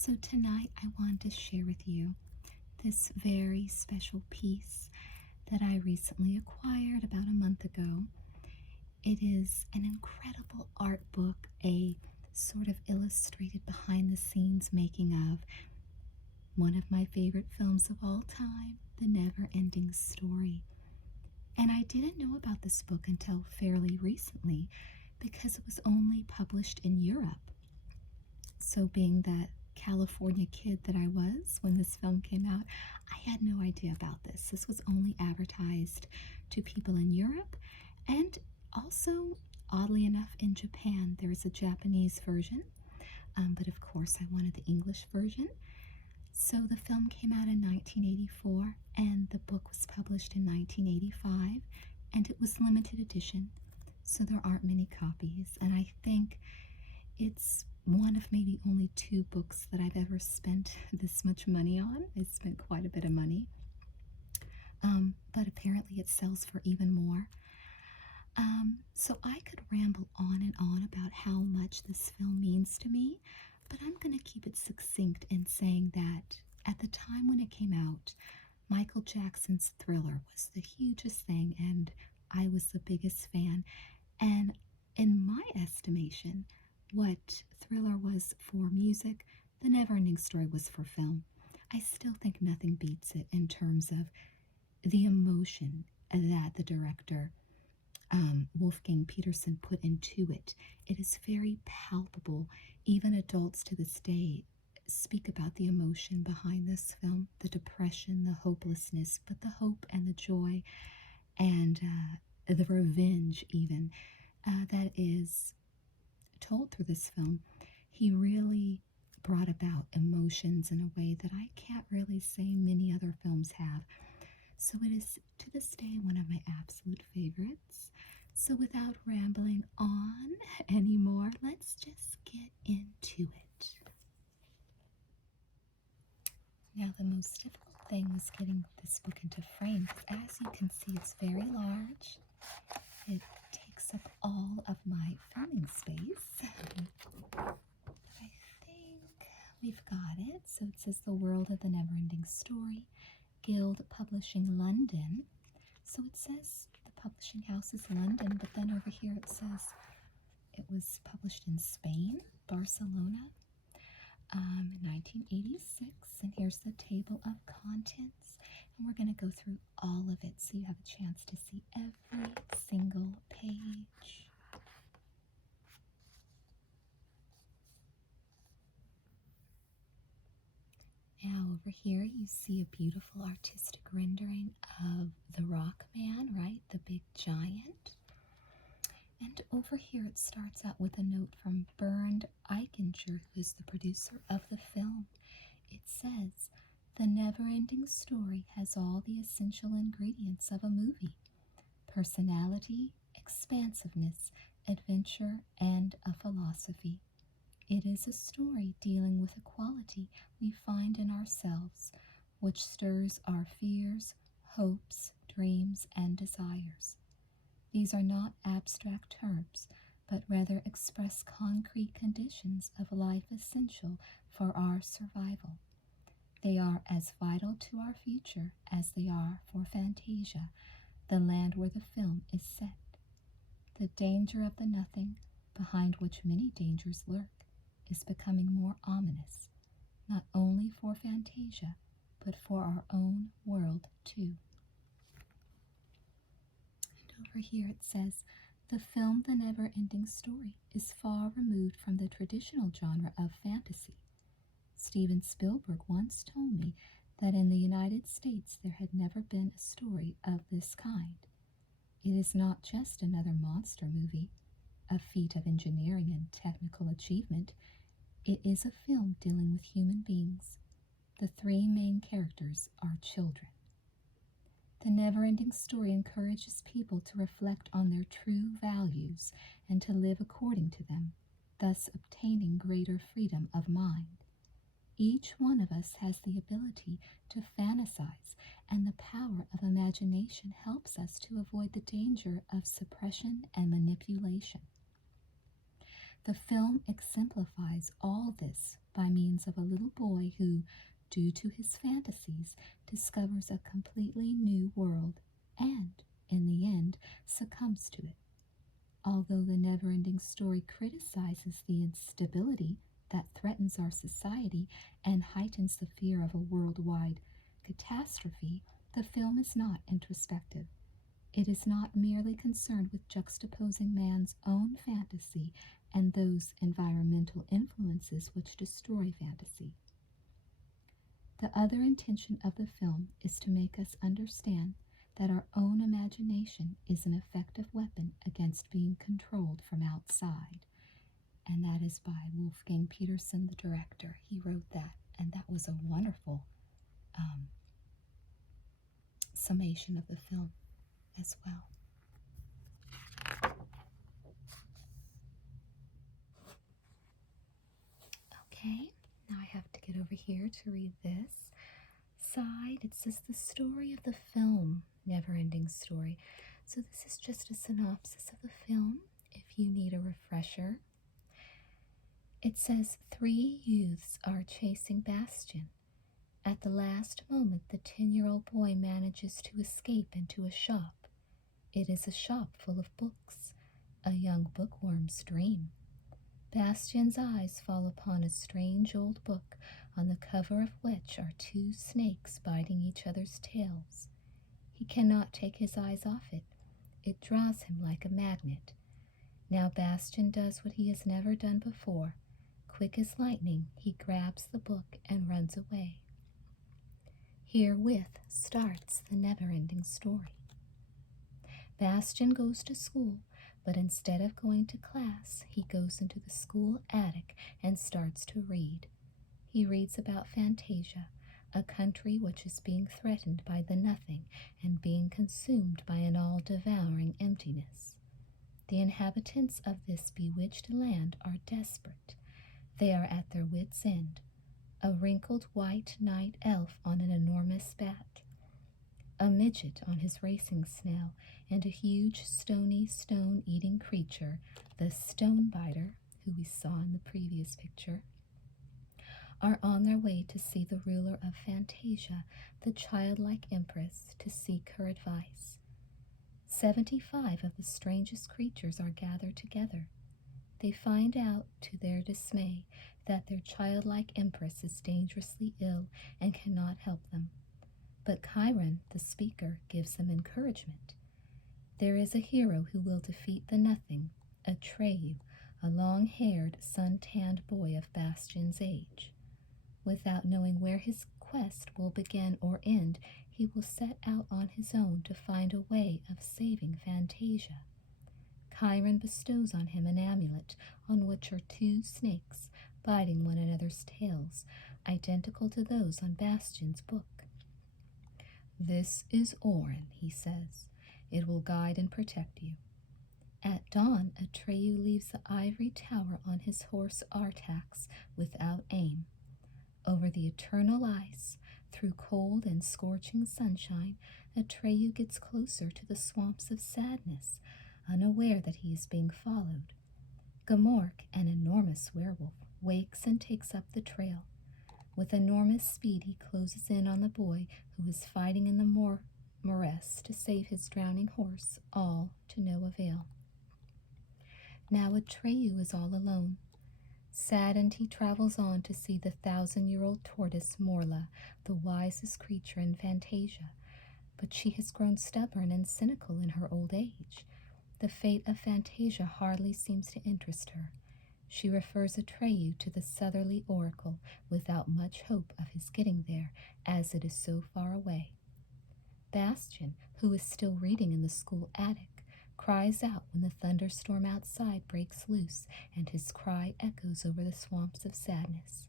So tonight I want to share with you this very special piece that I recently acquired about a month ago. It is an incredible art book, a sort of illustrated behind the scenes making of one of my favorite films of all time, The Never-Ending Story. And I didn't know about this book until fairly recently because it was only published in Europe. So, being that California kid that I was when this film came out, I had no idea about this. This was only advertised to people in Europe and also, oddly enough, in Japan. There is a Japanese version, but of course, I wanted the English version. So, the film came out in 1984 and the book was published in 1985, and it was limited edition. So, there aren't many copies, and I think it's one of maybe only two books that I've ever spent this much money on. I spent quite a bit of money, but apparently it sells for even more. So I could ramble on and on about how much this film means to me, but I'm going to keep it succinct in saying that at the time when it came out, Michael Jackson's Thriller was the hugest thing, and I was the biggest fan. And in my estimation, what Thriller was for music, The Neverending Story was for film. I still think nothing beats it in terms of the emotion that the director, Wolfgang Peterson, put into it. It is very palpable. Even adults to this day speak about the emotion behind this film, the depression, the hopelessness, but the hope and the joy and the revenge even that is told through this film. He really brought about emotions in a way that I can't really say many other films have. So it is to this day one of my absolute favorites. So without rambling on anymore, let's just get into it. Now, the most difficult thing was getting this book into frame, because as you can see, it's very large. It takes up all of my filming space. I think we've got it. So it says The World of the Neverending Story, Guild Publishing, London. So it says the publishing house is London, but then over here it says it was published in Spain, Barcelona, in 1986. And here's the table of contents. And we're going to go through all of it so you have a chance to see every single page. Now over here you see a beautiful artistic rendering of the Rock Man, right? The big giant. And over here it starts out with a note from Bernd Eichinger, who is the producer of the film. It says, "The Never-Ending Story has all the essential ingredients of a movie: personality, expansiveness, adventure, and a philosophy. It is a story dealing with a quality we find in ourselves, which stirs our fears, hopes, dreams, and desires. These are not abstract terms, but rather express concrete conditions of life essential for our survival. They are as vital to our future as they are for Fantasia, the land where the film is set. The danger of the nothing, behind which many dangers lurk, is becoming more ominous, not only for Fantasia, but for our own world too." And over here it says, "The film The Never-Ending Story is far removed from the traditional genre of fantasy. Steven Spielberg once told me that in the United States there had never been a story of this kind. It is not just another monster movie, a feat of engineering and technical achievement. It is a film dealing with human beings. The three main characters are children. The Never-Ending Story encourages people to reflect on their true values and to live according to them, thus obtaining greater freedom of mind. Each one of us has the ability to fantasize, and the power of imagination helps us to avoid the danger of suppression and manipulation. The film exemplifies all this by means of a little boy who, due to his fantasies, discovers a completely new world and, in the end, succumbs to it. Although the never-ending story criticizes the instability that threatens our society and heightens the fear of a worldwide catastrophe, the film is not introspective. It is not merely concerned with juxtaposing man's own fantasy and those environmental influences which destroy fantasy. The other intention of the film is to make us understand that our own imagination is an effective weapon against being controlled from outside. And that is by Wolfgang Peterson, the director. He wrote that, and that was a wonderful summation of the film as well. Okay, now I have to get over here to read this side. It says the story of the film, Never-Ending Story. So this is just a synopsis of the film, if you need a refresher. It says 3 youths are chasing Bastian. At the last moment, the 10-year-old boy manages to escape into a shop. It is a shop full of books, a young bookworm's dream. Bastian's eyes fall upon a strange old book, on the cover of which are 2 snakes biting each other's tails. He cannot take his eyes off it. It draws him like a magnet. Now Bastian does what he has never done before. Quick as lightning, he grabs the book and runs away. Herewith starts the never-ending story. Bastian goes to school, but instead of going to class, he goes into the school attic and starts to read. He reads about Fantasia, a country which is being threatened by the nothing and being consumed by an all-devouring emptiness. The inhabitants of this bewitched land are desperate. They are at their wits' end. A wrinkled white night elf on an enormous bat, a midget on his racing snail, and a huge stony stone-eating creature, the stone biter, who we saw in the previous picture, are on their way to see the ruler of Fantasia, the childlike empress, to seek her advice. 75 of the strangest creatures are gathered together. They find out, to their dismay, that their childlike empress is dangerously ill and cannot help them. But Chiron, the speaker, gives them encouragement. There is a hero who will defeat the nothing, Atreyu, a long-haired, sun-tanned boy of Bastian's age. Without knowing where his quest will begin or end, he will set out on his own to find a way of saving Fantasia. Chiron bestows on him an amulet on which are 2 snakes biting one another's tails, identical to those on Bastian's book. "This is Orin," he says. "It will guide and protect you." At dawn, Atreyu leaves the ivory tower on his horse Artax without aim. Over the eternal ice, through cold and scorching sunshine, Atreyu gets closer to the swamps of sadness, unaware that he is being followed. Gamork, an enormous werewolf, wakes and takes up the trail. With enormous speed, he closes in on the boy who is fighting in the morass to save his drowning horse, all to no avail. Now Atreyu is all alone. Saddened, he travels on to see the 1,000-year-old tortoise Morla, the wisest creature in Fantasia, but she has grown stubborn and cynical in her old age. The fate of Fantasia hardly seems to interest her. She refers Atreyu to the southerly oracle without much hope of his getting there, as it is so far away. Bastian, who is still reading in the school attic, cries out when the thunderstorm outside breaks loose and his cry echoes over the swamps of sadness.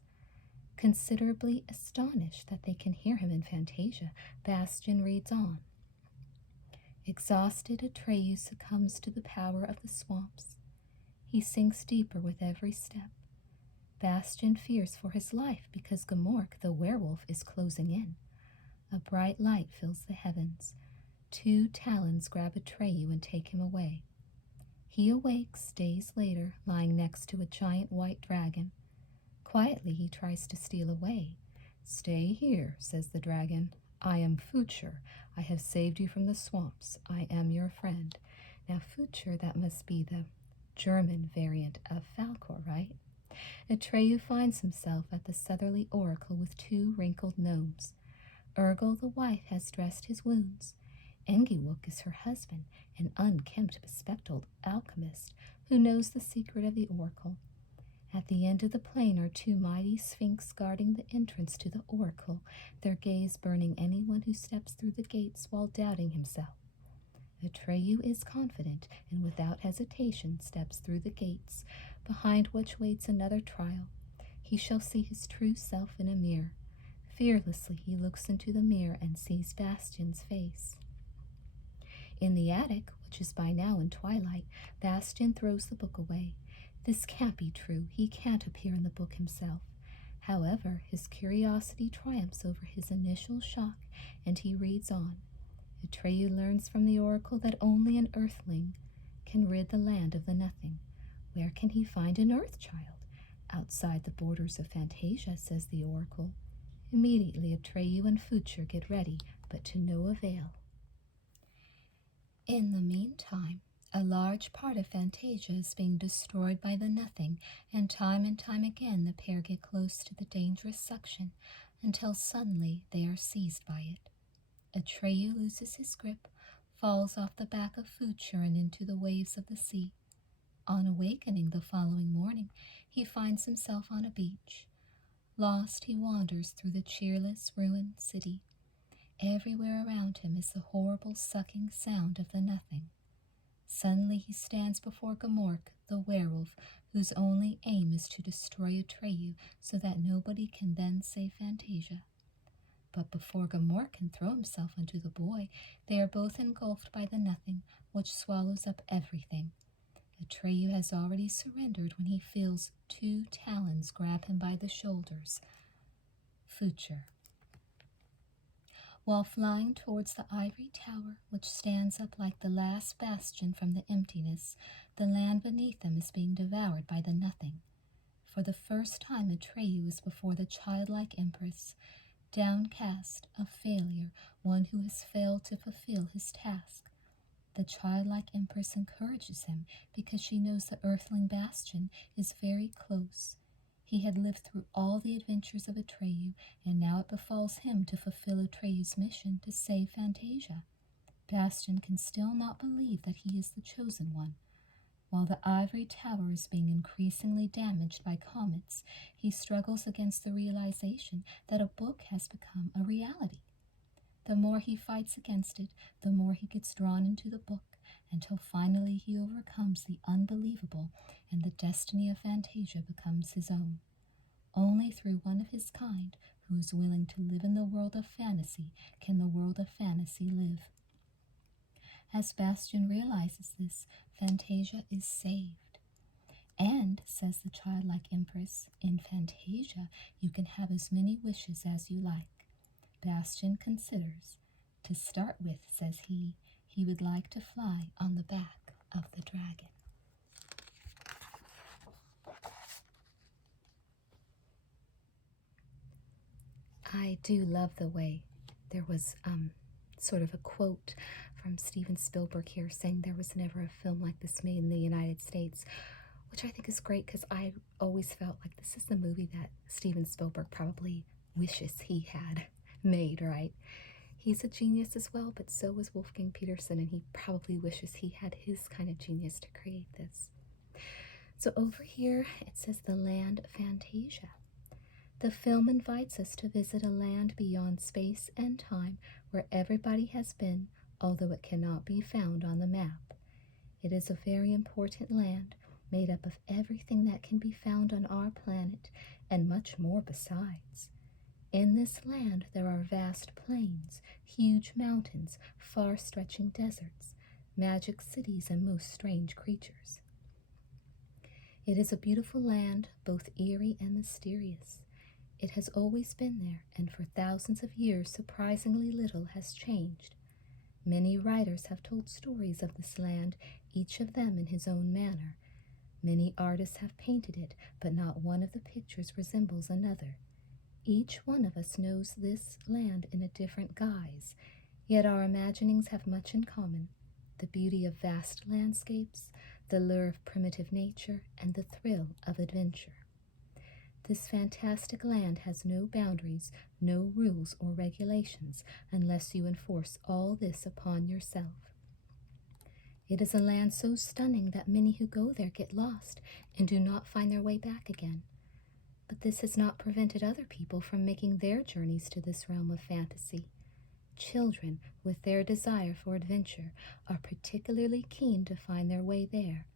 Considerably astonished that they can hear him in Fantasia, Bastian reads on. Exhausted, Atreyu succumbs to the power of the swamps. He sinks deeper with every step. Bastian fears for his life because Gamork, the werewolf, is closing in. A bright light fills the heavens. 2 talons grab Atreyu and take him away. He awakes days later, lying next to a giant white dragon. Quietly he tries to steal away. "Stay here," says the dragon. "I am Future. I have saved you from the swamps. I am your friend." Now Future, that must be the German variant of Falcor, right? Atreyu finds himself at the southerly oracle with two wrinkled gnomes. Urgel the wife has dressed his wounds. Engiwook is her husband, an unkempt, bespectacled alchemist who knows the secret of the oracle. At the end of the plain are two mighty sphinx guarding the entrance to the oracle, their gaze burning anyone who steps through the gates while doubting himself. Atreyu is confident and without hesitation steps through the gates, behind which waits another trial. He shall see his true self in a mirror. Fearlessly he looks into the mirror and sees Bastion's face. In the attic, which is by now in twilight, Bastion throws the book away. This can't be true. He can't appear in the book himself. However, his curiosity triumphs over his initial shock, and he reads on. Atreyu learns from the oracle that only an earthling can rid the land of the nothing. Where can he find an earth child? Outside the borders of Fantasia, says the oracle. Immediately Atreyu and Future get ready, but to no avail. In the meantime, a large part of Fantasia is being destroyed by the nothing, and time again the pair get close to the dangerous suction, until suddenly they are seized by it. Atreyu loses his grip, falls off the back of Future and into the waves of the sea. On awakening the following morning, he finds himself on a beach. Lost, he wanders through the cheerless, ruined city. Everywhere around him is the horrible sucking sound of the nothing. Suddenly he stands before Gamork, the werewolf, whose only aim is to destroy Atreyu so that nobody can then save Fantasia. But before Gamork can throw himself onto the boy, they are both engulfed by the nothing, which swallows up everything. Atreyu has already surrendered when he feels two talons grab him by the shoulders. Future. While flying towards the ivory tower, which stands up like the last bastion from the emptiness, the land beneath them is being devoured by the nothing. For the first time Atreyu is before the childlike empress, downcast, a failure, one who has failed to fulfill his task. The childlike empress encourages him because she knows the earthling bastion is very close. He had lived through all the adventures of Atreyu, and now it befalls him to fulfill Atreyu's mission to save Fantasia. Bastion can still not believe that he is the chosen one. While the ivory tower is being increasingly damaged by comets, he struggles against the realization that a book has become a reality. The more he fights against it, the more he gets drawn into the book, until finally he overcomes the unbelievable and the destiny of Fantasia becomes his own. Only through one of his kind, who is willing to live in the world of fantasy, can the world of fantasy live. As Bastion realizes this, Fantasia is saved. And, says the childlike empress, in Fantasia you can have as many wishes as you like. Bastion considers. To start with, says he would like to fly on the back of the dragon. I do love the way there was sort of a quote from Steven Spielberg here saying there was never a film like this made in the United States, which I think is great because I always felt like this is the movie that Steven Spielberg probably wishes he had made, right? He's a genius as well, but so was Wolfgang Petersen, and he probably wishes he had his kind of genius to create this. So over here, it says the land of Fantasia. The film invites us to visit a land beyond space and time where everybody has been, although it cannot be found on the map. It is a very important land, made up of everything that can be found on our planet, and much more besides. In this land there are vast plains, huge mountains, far-stretching deserts, magic cities, and most strange creatures. It is a beautiful land, both eerie and mysterious. It has always been there, and for thousands of years surprisingly little has changed. Many writers have told stories of this land, each of them in his own manner. Many artists have painted it, but not one of the pictures resembles another. Each one of us knows this land in a different guise, yet our imaginings have much in common: the beauty of vast landscapes, the lure of primitive nature, and the thrill of adventure. This fantastic land has no boundaries, no rules or regulations, unless you enforce all this upon yourself. It is a land so stunning that many who go there get lost and do not find their way back again. But this has not prevented other people from making their journeys to this realm of fantasy. Children, with their desire for adventure, are particularly keen to find their way there.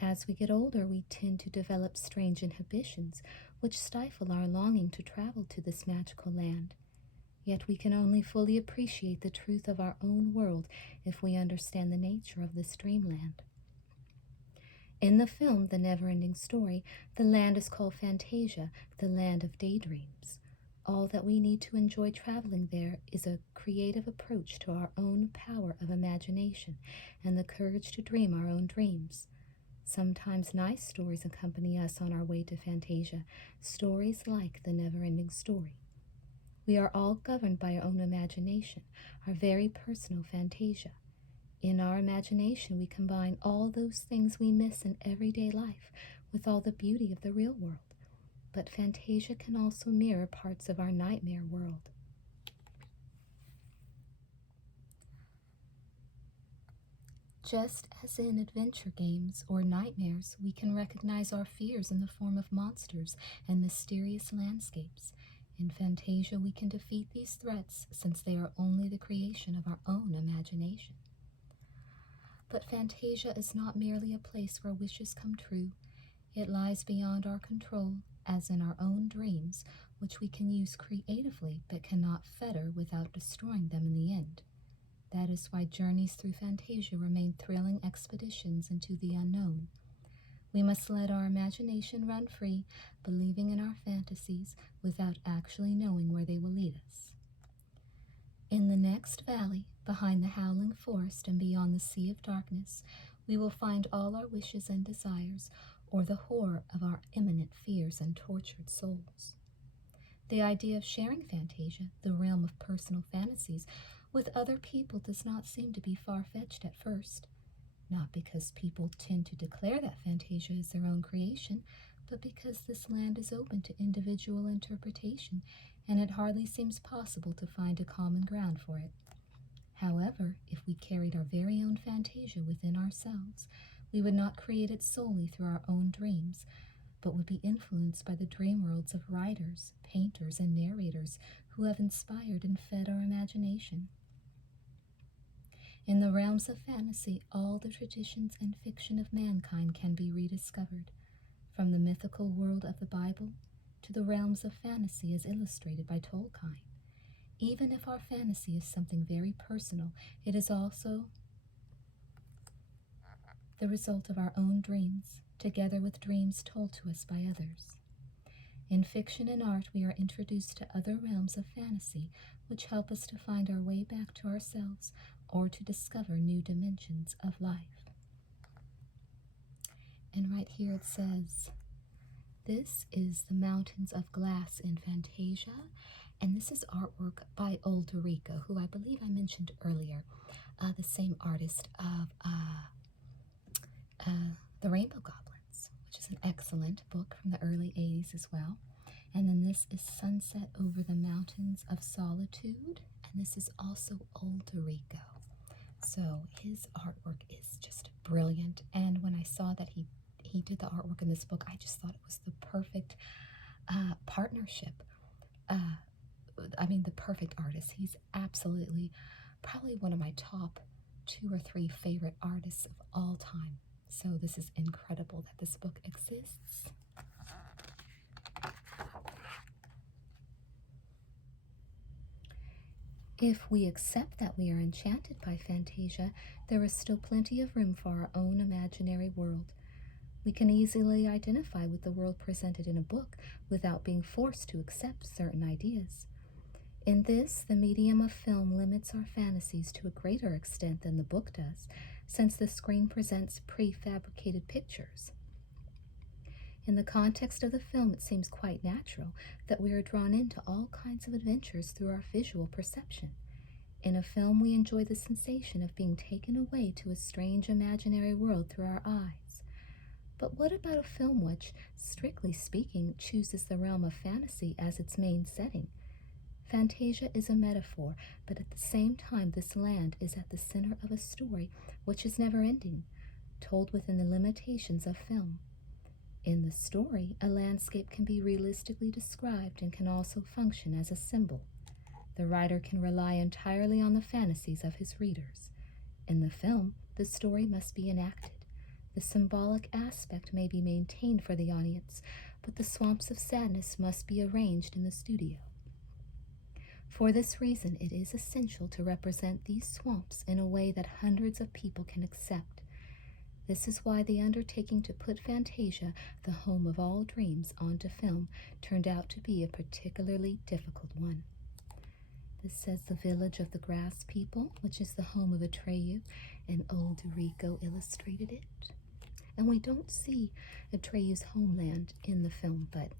As we get older, we tend to develop strange inhibitions, which stifle our longing to travel to this magical land. Yet we can only fully appreciate the truth of our own world if we understand the nature of this dreamland. In the film, The Neverending Story, the land is called Fantasia, the land of daydreams. All that we need to enjoy traveling there is a creative approach to our own power of imagination and the courage to dream our own dreams. Sometimes nice stories accompany us on our way to Fantasia, stories like The Neverending Story. We are all governed by our own imagination, our very personal fantasia. In our imagination, we combine all those things we miss in everyday life with all the beauty of the real world. But fantasia can also mirror parts of our nightmare world. Just as in adventure games or nightmares, we can recognize our fears in the form of monsters and mysterious landscapes. In Fantasia, we can defeat these threats since they are only the creation of our own imagination. But Fantasia is not merely a place where wishes come true. It lies beyond our control, as in our own dreams, which we can use creatively but cannot fetter without destroying them in the end. That is why journeys through Fantasia remain thrilling expeditions into the unknown. We must let our imagination run free, believing in our fantasies without actually knowing where they will lead us. In the next valley, behind the howling forest and beyond the sea of darkness, we will find all our wishes and desires, or the horror of our imminent fears and tortured souls. The idea of sharing Fantasia, the realm of personal fantasies, with other people does not seem to be far-fetched at first. Not because people tend to declare that Fantasia is their own creation, but because this land is open to individual interpretation, and it hardly seems possible to find a common ground for it. However, if we carried our very own Fantasia within ourselves, we would not create it solely through our own dreams, but would be influenced by the dream worlds of writers, painters, and narrators who have inspired and fed our imagination. In the realms of fantasy, all the traditions and fiction of mankind can be rediscovered, from the mythical world of the Bible to the realms of fantasy as illustrated by Tolkien. Even if our fantasy is something very personal, it is also the result of our own dreams, together with dreams told to us by others. In fiction and art, we are introduced to other realms of fantasy, which help us to find our way back to ourselves or to discover new dimensions of life. And right here it says, this is the Mountains of Glass in Fantasia, and this is artwork by RICO, who I believe I mentioned earlier, the same artist of The Rainbow Goblins, which is an excellent book from the early 80s as well. And then this is Sunset Over the Mountains of Solitude, and this is also RICO. So his artwork is just brilliant, and when I saw that he did the artwork in this book, I just thought it was the perfect partnership. The perfect artist. He's absolutely probably one of my top 2 or 3 favorite artists of all time. So this is incredible that this book exists. If we accept that we are enchanted by Fantasia, there is still plenty of room for our own imaginary world. We can easily identify with the world presented in a book without being forced to accept certain ideas. In this, the medium of film limits our fantasies to a greater extent than the book does, since the screen presents prefabricated pictures. In the context of the film, it seems quite natural that we are drawn into all kinds of adventures through our visual perception. In a film, we enjoy the sensation of being taken away to a strange imaginary world through our eyes. But what about a film which, strictly speaking, chooses the realm of fantasy as its main setting? Fantasia is a metaphor, but at the same time this land is at the center of a story which is never-ending, told within the limitations of film. In the story, a landscape can be realistically described and can also function as a symbol. The writer can rely entirely on the fantasies of his readers. In the film, the story must be enacted. The symbolic aspect may be maintained for the audience, but the swamps of sadness must be arranged in the studio. For this reason, it is essential to represent these swamps in a way that hundreds of people can accept. This is why the undertaking to put Fantasia, the home of all dreams, onto film turned out to be a particularly difficult one. This says the village of the grass people, which is the home of Atreyu, and old RICO illustrated it. And we don't see Atreyu's homeland in the film, but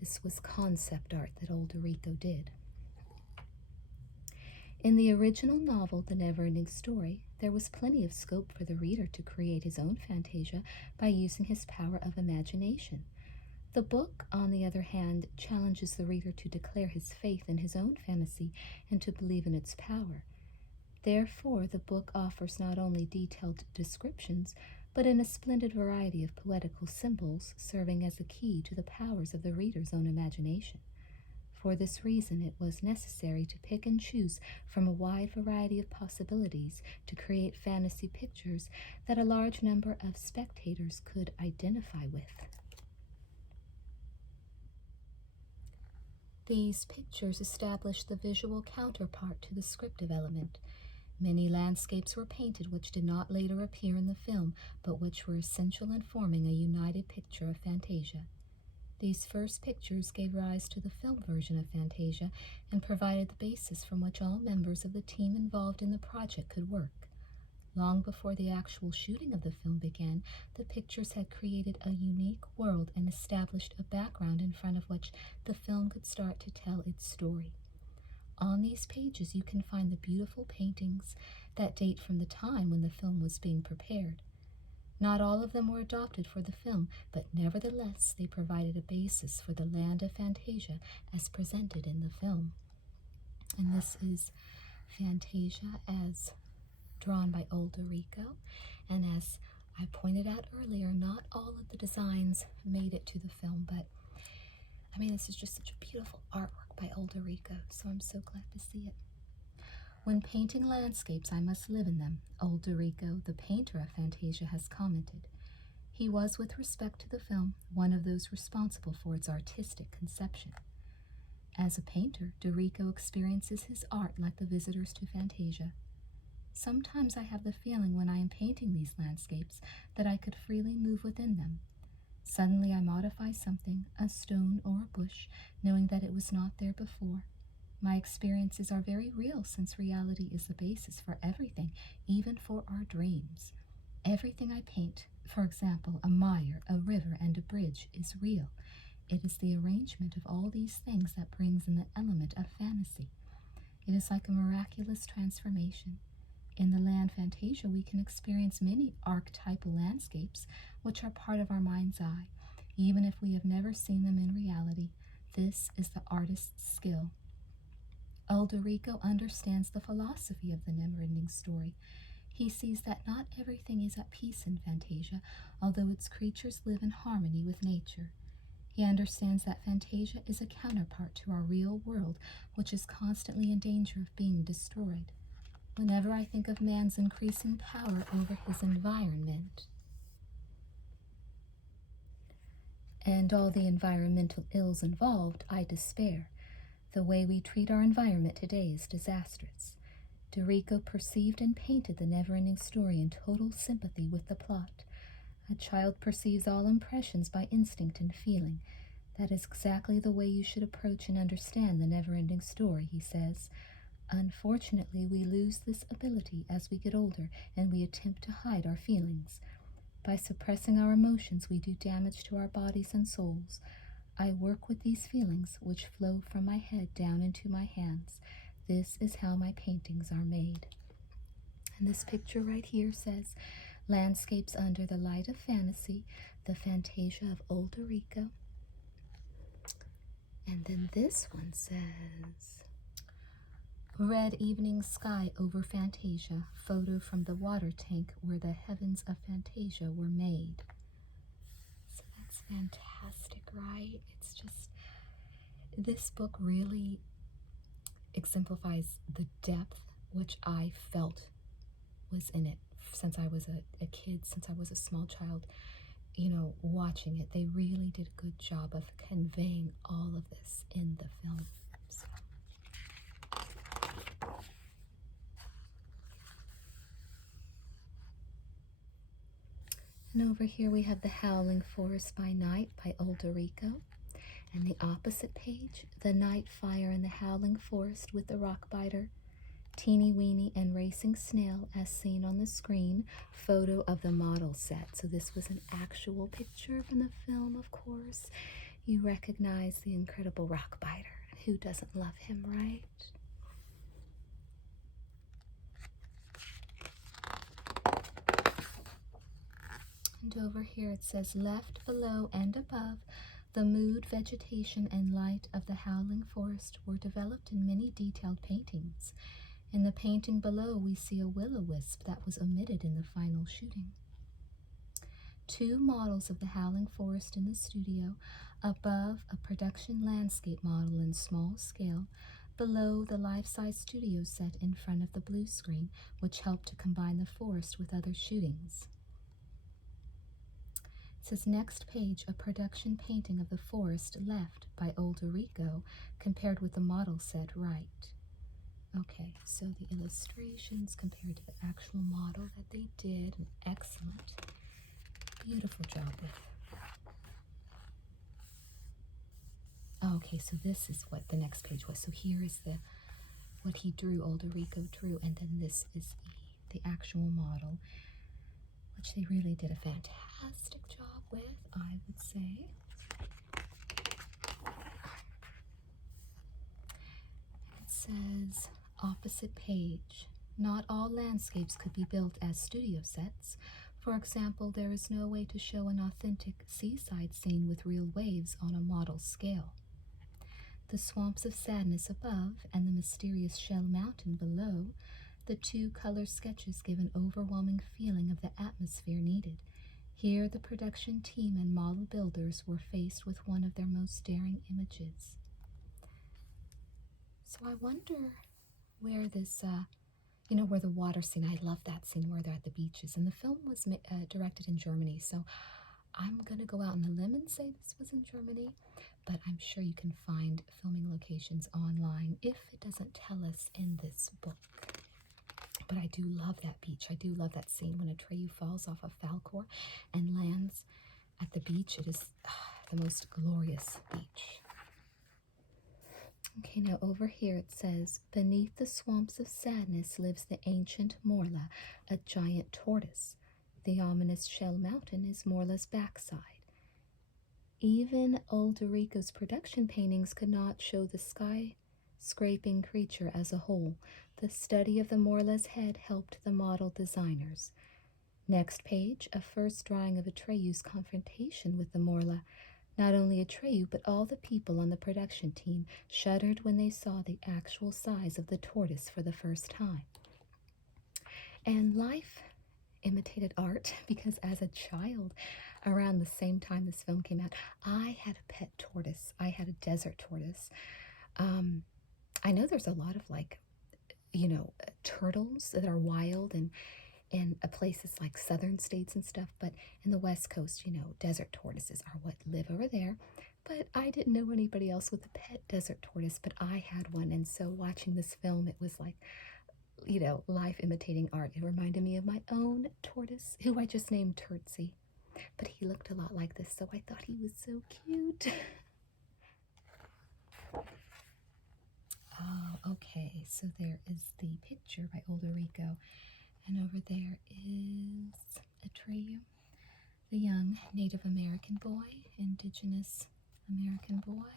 this was concept art that old RICO did. In the original novel, The Neverending Story, there was plenty of scope for the reader to create his own Fantasia by using his power of imagination. The book, on the other hand, challenges the reader to declare his faith in his own fantasy and to believe in its power. Therefore, the book offers not only detailed descriptions, but in a splendid variety of poetical symbols, serving as a key to the powers of the reader's own imagination. For this reason, it was necessary to pick and choose from a wide variety of possibilities to create fantasy pictures that a large number of spectators could identify with. These pictures established the visual counterpart to the scriptive element. Many landscapes were painted which did not later appear in the film, but which were essential in forming a united picture of Fantasia. These first pictures gave rise to the film version of Fantasia and provided the basis from which all members of the team involved in the project could work. Long before the actual shooting of the film began, the pictures had created a unique world and established a background in front of which the film could start to tell its story. On these pages you can find the beautiful paintings that date from the time when the film was being prepared. Not all of them were adopted for the film, but nevertheless they provided a basis for the land of Fantasia as presented in the film. And this is Fantasia as drawn by old RICO, and as I pointed out earlier, not all of the designs made it to the film, but I mean, this is just such a beautiful artwork by old RICO, so I'm so glad to see it. When painting landscapes, I must live in them, old RICO, the painter of Fantasia, has commented. He was, with respect to the film, one of those responsible for its artistic conception. As a painter, RICO experiences his art like the visitors to Fantasia. Sometimes I have the feeling when I am painting these landscapes that I could freely move within them. Suddenly I modify something, a stone or a bush, knowing that it was not there before. My experiences are very real, since reality is the basis for everything, even for our dreams. Everything I paint, for example, a mire, a river, and a bridge, is real. It is the arrangement of all these things that brings in the element of fantasy. It is like a miraculous transformation. In the land Fantasia, we can experience many archetypal landscapes which are part of our mind's eye, even if we have never seen them in reality. This is the artist's skill. Old RICO understands the philosophy of the never-ending story. He sees that not everything is at peace in Fantasia, although its creatures live in harmony with nature. He understands that Fantasia is a counterpart to our real world, which is constantly in danger of being destroyed. Whenever I think of man's increasing power over his environment and all the environmental ills involved, I despair. The way we treat our environment today is disastrous. RICO perceived and painted the never-ending story in total sympathy with the plot. A child perceives all impressions by instinct and feeling. That is exactly the way you should approach and understand the never-ending story, he says. Unfortunately, we lose this ability as we get older and we attempt to hide our feelings. By suppressing our emotions, we do damage to our bodies and souls. I work with these feelings which flow from my head down into my hands. This is how my paintings are made. And this picture right here says, landscapes under the light of fantasy, the fantasia of old RICO. And then this one says, red evening sky over Fantasia, photo from the water tank where the heavens of Fantasia were made. So that's fantastic, right? It's just, this book really exemplifies the depth which I felt was in it since I was a kid, since I was a small child. You know, watching it, they really did a good job of conveying all of this in the film. So. And over here we have The Howling Forest by Night by Rico. And the opposite page, The Night Fire in the Howling Forest with the Rockbiter, Teeny Weeny and Racing Snail as seen on the screen, photo of the model set. So this was an actual picture from the film, of course. You recognize the incredible Rockbiter. Who doesn't love him, right? And over here it says, left, below, and above, the mood, vegetation, and light of the howling forest were developed in many detailed paintings. In the painting below, we see a will-o-wisp that was omitted in the final shooting. 2 models of the howling forest in the studio, above a production landscape model in small scale, below the life-size studio set in front of the blue screen, which helped to combine the forest with other shootings. It says, next page, a production painting of the forest left by Rico compared with the model set right. Okay, so the illustrations compared to the actual model that they did, an excellent, beautiful job with. Okay, so this is what the next page was. So here is what he drew, Rico drew, and then this is the actual model, which they really did a fantastic job with, I would say. It says, opposite page, not all landscapes could be built as studio sets. For example, there is no way to show an authentic seaside scene with real waves on a model scale. The swamps of sadness above and the mysterious Shell Mountain below, the 2 color sketches give an overwhelming feeling of the atmosphere needed. Here the production team and model builders were faced with one of their most daring images. So I wonder where this, where the water scene, I love that scene where they're at the beaches. And the film was directed in Germany, so I'm going to go out on a limb and say this was in Germany, but I'm sure you can find filming locations online if it doesn't tell us in this book. But I do love that beach. I do love that scene when Atreyu falls off of Falkor and lands at the beach. It is the most glorious beach. Okay, now over here it says, beneath the swamps of sadness lives the ancient Morla, a giant tortoise. The ominous Shell Mountain is Morla's backside. Even Rico's production paintings could not show the sky-scraping creature as a whole. The study of the Morla's head helped the model designers. Next page, a first drawing of Atreyu's confrontation with the Morla. Not only Atreyu, but all the people on the production team shuddered when they saw the actual size of the tortoise for the first time. And life imitated art, because as a child, around the same time this film came out, I had a pet tortoise. I had a desert tortoise. I know there's a lot of turtles that are wild and in places like southern states and stuff, but in the West Coast, desert tortoises are what live over there. But I didn't know anybody else with a pet desert tortoise, but I had one. And so watching this film, it was like, life imitating art. It reminded me of my own tortoise, who I just named Turtsy. But he looked a lot like this, so I thought he was so cute. Oh, okay. So there is the picture by older Rico, and over there is a tree. The young Native American boy, Indigenous American boy.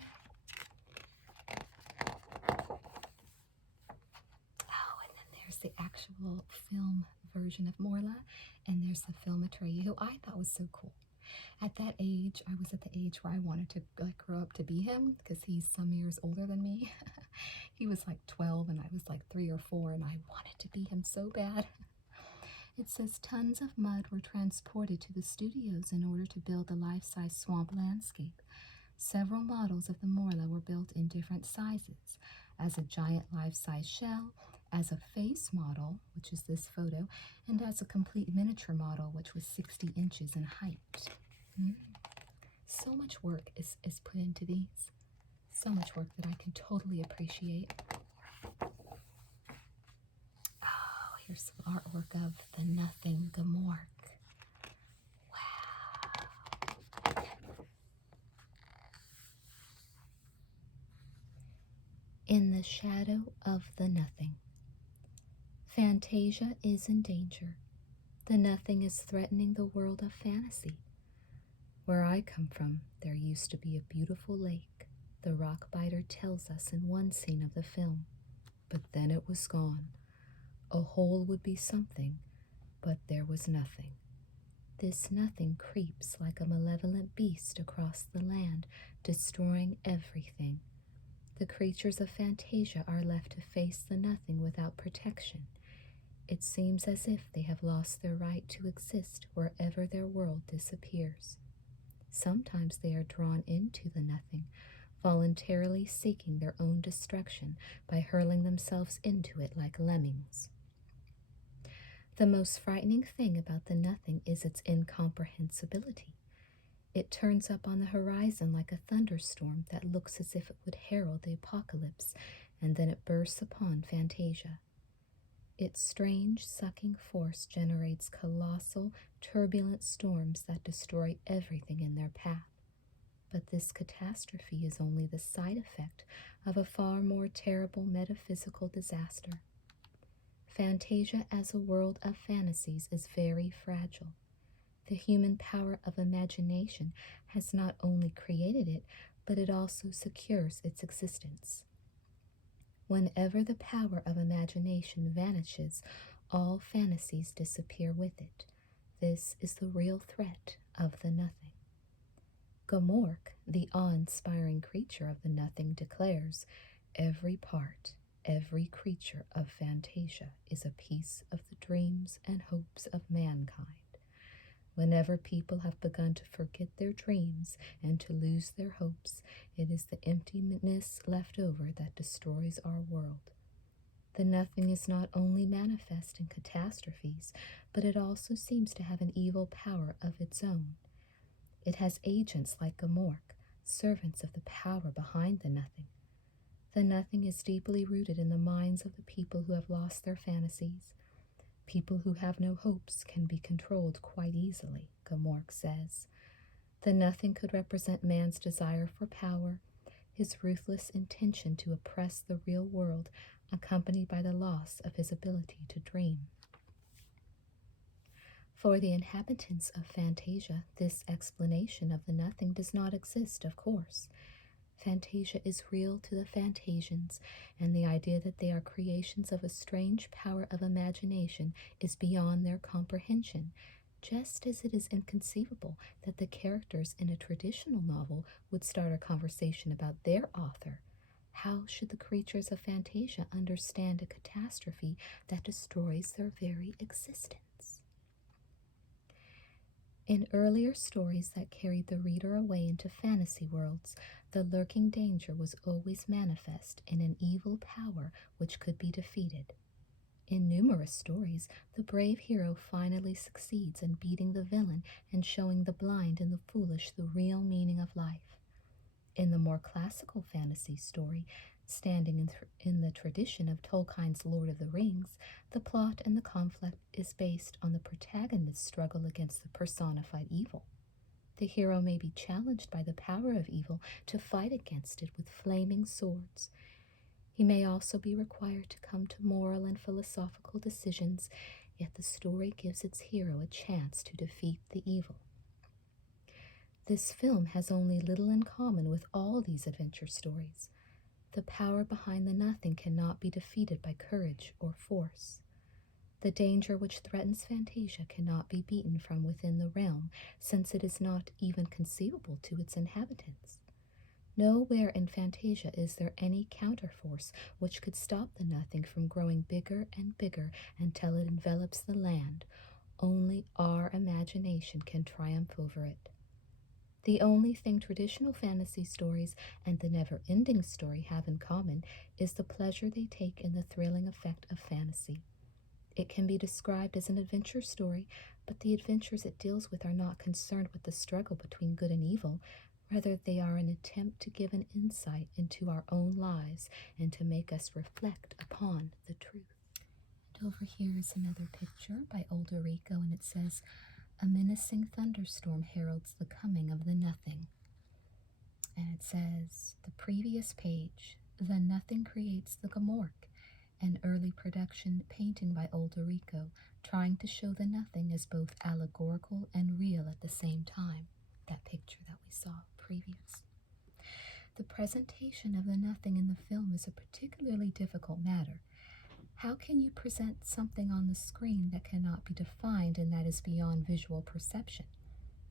Oh, and then there's the actual film version of Morla, and there's the film Atreyu, who I thought was so cool. At that age, I was at the age where I wanted to grow up to be him because he's some years older than me. He was like 12 and I was like 3 or 4, and I wanted to be him so bad. It says tons of mud were transported to the studios in order to build the life-size swamp landscape. Several models of the Morla were built in different sizes, as a giant life-size shell, as a face model, which is this photo, and as a complete miniature model, which was 60 inches in height. So much work is put into these. So much work that I can totally appreciate. Oh, here's some artwork of the Nothing Gamork. Wow. In the shadow of the nothing. Fantasia is in danger. The nothing is threatening the world of fantasy. Where I come from, there used to be a beautiful lake, the rockbiter tells us in one scene of the film. But then it was gone. A hole would be something, but there was nothing. This nothing creeps like a malevolent beast across the land, destroying everything. The creatures of Fantasia are left to face the nothing without protection. It seems as if they have lost their right to exist wherever their world disappears. Sometimes they are drawn into the nothing, voluntarily seeking their own destruction by hurling themselves into it like lemmings. The most frightening thing about the nothing is its incomprehensibility. It turns up on the horizon like a thunderstorm that looks as if it would herald the apocalypse, and then it bursts upon Fantasia. Its strange, sucking force generates colossal, turbulent storms that destroy everything in their path. But this catastrophe is only the side effect of a far more terrible metaphysical disaster. Fantasia as a world of fantasies is very fragile. The human power of imagination has not only created it, but it also secures its existence. Whenever the power of imagination vanishes, all fantasies disappear with it. This is the real threat of the nothing. Gamork, the awe-inspiring creature of the nothing, declares, "Every part, every creature of Fantasia is a piece of the dreams and hopes of mankind. Whenever people have begun to forget their dreams and to lose their hopes, it is the emptiness left over that destroys our world. The nothing is not only manifest in catastrophes, but it also seems to have an evil power of its own. It has agents like Gamork, servants of the power behind the nothing. The nothing is deeply rooted in the minds of the people who have lost their fantasies. People who have no hopes can be controlled quite easily, Gamork says. The nothing could represent man's desire for power, his ruthless intention to oppress the real world, accompanied by the loss of his ability to dream. For the inhabitants of Fantasia, this explanation of the nothing does not exist, of course. Fantasia is real to the Fantasians, and the idea that they are creations of a strange power of imagination is beyond their comprehension, just as it is inconceivable that the characters in a traditional novel would start a conversation about their author. How should the creatures of Fantasia understand a catastrophe that destroys their very existence? In earlier stories that carried the reader away into fantasy worlds, the lurking danger was always manifest in an evil power which could be defeated. In numerous stories, the brave hero finally succeeds in beating the villain and showing the blind and the foolish the real meaning of life. In the more classical fantasy story, standing in the tradition of Tolkien's Lord of the Rings, the plot and the conflict is based on the protagonist's struggle against the personified evil. The hero may be challenged by the power of evil to fight against it with flaming swords. He may also be required to come to moral and philosophical decisions, yet the story gives its hero a chance to defeat the evil. This film has only little in common with all these adventure stories. The power behind the nothing cannot be defeated by courage or force. The danger which threatens Fantasia cannot be beaten from within the realm, since it is not even conceivable to its inhabitants. Nowhere in Fantasia is there any counterforce which could stop the nothing from growing bigger and bigger until it envelops the land. Only our imagination can triumph over it. The only thing traditional fantasy stories and the never-ending story have in common is the pleasure they take in the thrilling effect of fantasy. It can be described as an adventure story, but the adventures it deals with are not concerned with the struggle between good and evil. Rather, they are an attempt to give an insight into our own lives and to make us reflect upon the truth. And over here is another picture by RICO, and it says, "A menacing thunderstorm heralds the coming of the nothing." And it says, the previous page, "The Nothing Creates the Gomorrah," an early production painting by RICO, trying to show the nothing as both allegorical and real at the same time. That picture that we saw previous. The presentation of the nothing in the film is a particularly difficult matter. How can you present something on the screen that cannot be defined and that is beyond visual perception?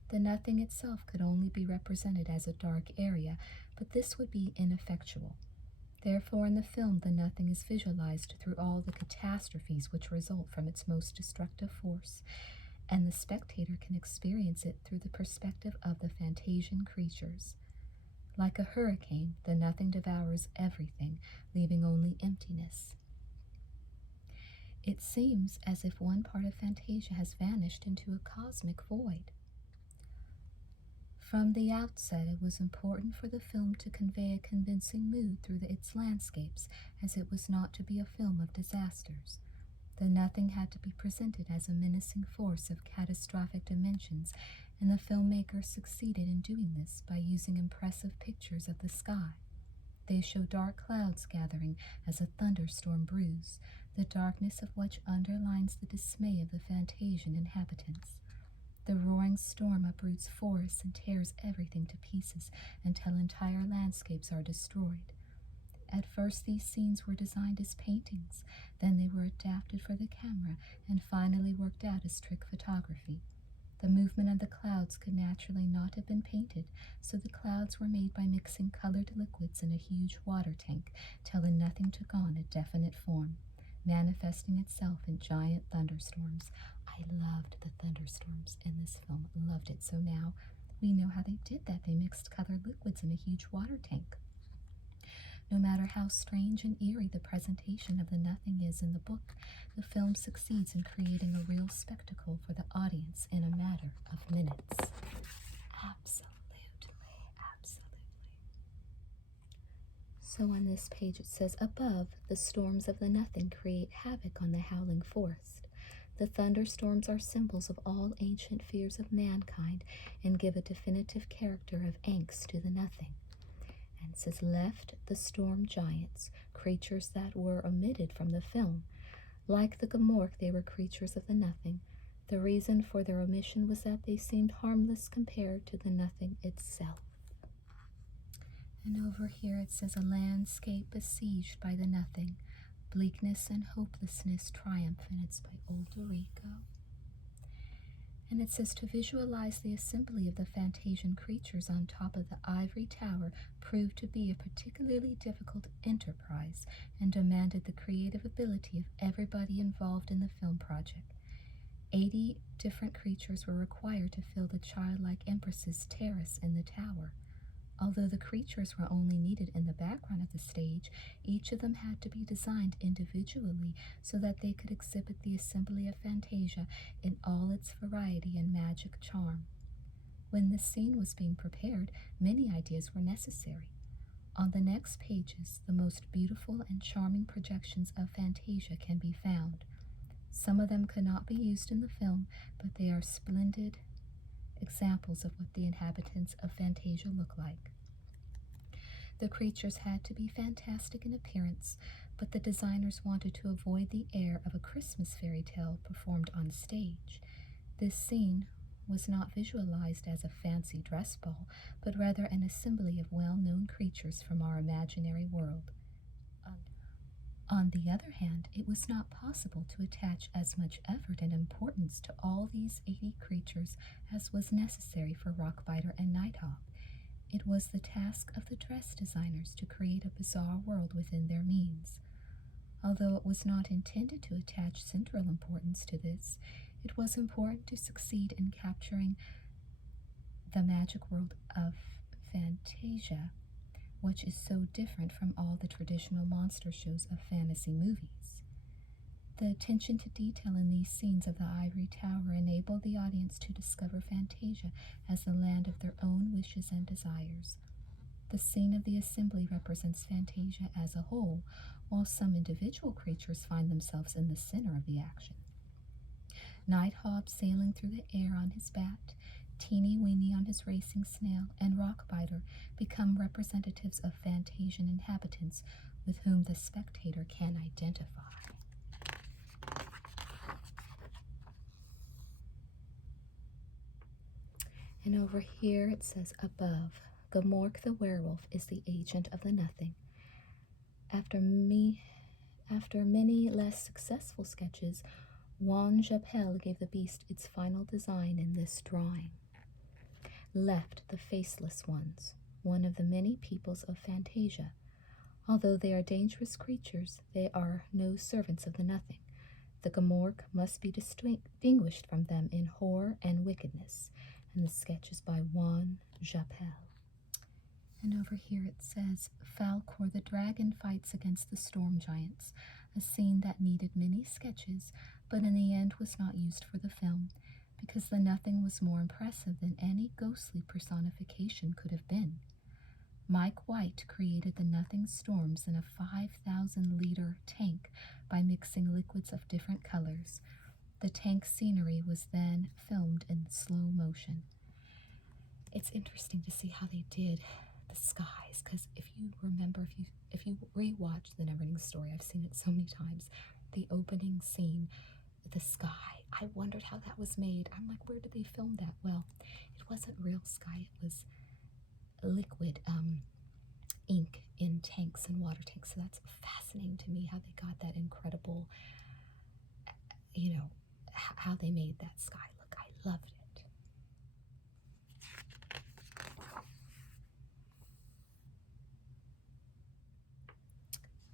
The nothing itself could only be represented as a dark area, but this would be ineffectual. Therefore, in the film, the nothing is visualized through all the catastrophes which result from its most destructive force, and the spectator can experience it through the perspective of the Fantasian creatures. Like a hurricane, the nothing devours everything, leaving only emptiness. It seems as if one part of Fantasia has vanished into a cosmic void. From the outset, it was important for the film to convey a convincing mood through its landscapes, as it was not to be a film of disasters. The nothing had to be presented as a menacing force of catastrophic dimensions, and the filmmakers succeeded in doing this by using impressive pictures of the sky. They show dark clouds gathering as a thunderstorm brews, the darkness of which underlines the dismay of the Fantasian inhabitants. The roaring storm uproots forests and tears everything to pieces until entire landscapes are destroyed. At first, these scenes were designed as paintings, then they were adapted for the camera, and finally worked out as trick photography. The movement of the clouds could naturally not have been painted, so the clouds were made by mixing colored liquids in a huge water tank till the nothing took on a definite form, manifesting itself in giant thunderstorms. I loved the thunderstorms in this film, loved it. So now we know how they did that. They mixed colored liquids in a huge water tank. No matter how strange and eerie the presentation of the nothing is in the book, the film succeeds in creating a real spectacle for the audience in a matter of minutes. Absolutely, absolutely. So on this page it says, "Above, the storms of the nothing create havoc on the howling forest. The thunderstorms are symbols of all ancient fears of mankind and give a definitive character of angst to the nothing." And it says, "Left, the storm giants, creatures that were omitted from the film. Like the Gomorrah, they were creatures of the nothing. The reason for their omission was that they seemed harmless compared to the nothing itself." And over here it says, "A landscape besieged by the nothing. Bleakness and hopelessness triumph," and it's by RICO. And it says, "To visualize the assembly of the Fantasian creatures on top of the ivory tower proved to be a particularly difficult enterprise and demanded the creative ability of everybody involved in the film project. 80 different creatures were required to fill the childlike empress's terrace in the tower. Although the creatures were only needed in the background of the stage, each of them had to be designed individually so that they could exhibit the assembly of Fantasia in all its variety and magic charm. When this scene was being prepared, many ideas were necessary. On the next pages, the most beautiful and charming projections of Fantasia can be found. Some of them could not be used in the film, but they are splendid examples of what the inhabitants of Fantasia look like. The creatures had to be fantastic in appearance, but the designers wanted to avoid the air of a Christmas fairy tale performed on stage. This scene was not visualized as a fancy dress ball, but rather an assembly of well-known creatures from our imaginary world. On the other hand, it was not possible to attach as much effort and importance to all these 80 creatures as was necessary for Rockbiter and Nighthawk. It was the task of the dress designers to create a bizarre world within their means. Although it was not intended to attach central importance to this, it was important to succeed in capturing the magic world of Fantasia, which is so different from all the traditional monster shows of fantasy movies. The attention to detail in these scenes of the Ivory Tower enabled the audience to discover Fantasia as the land of their own wishes and desires. The scene of the assembly represents Fantasia as a whole, while some individual creatures find themselves in the center of the action. Nighthawk sailing through the air on his bat, Teeny Weeny on his racing snail, and Rockbiter become representatives of Fantasian inhabitants with whom the spectator can identify. And over here it says above, Gamork the werewolf is the agent of the nothing. After many less successful sketches, Juan Japel gave the beast its final design in this drawing. Left, the faceless ones, one of the many peoples of Fantasia. Although they are dangerous creatures, they are no servants of the nothing. The Gamork must be distinguished from them in horror and wickedness. And the sketch is by Juan Japel. And over here it says, Falcor the dragon fights against the storm giants, a scene that needed many sketches, but in the end was not used for the film, because the nothing was more impressive than any ghostly personification could have been. Mike White created the nothing storms in a 5,000-liter tank by mixing liquids of different colors. The tank scenery was then filmed in slow motion. It's interesting to see how they did the skies, because if you remember, if you rewatch the Neverending Story, I've seen it so many times, the opening scene, the sky, I wondered how that was made. I'm like, where did they film that? Well, it wasn't real sky, it was liquid ink in tanks and water tanks. So that's fascinating to me how they got that incredible, how they made that sky look. I loved it.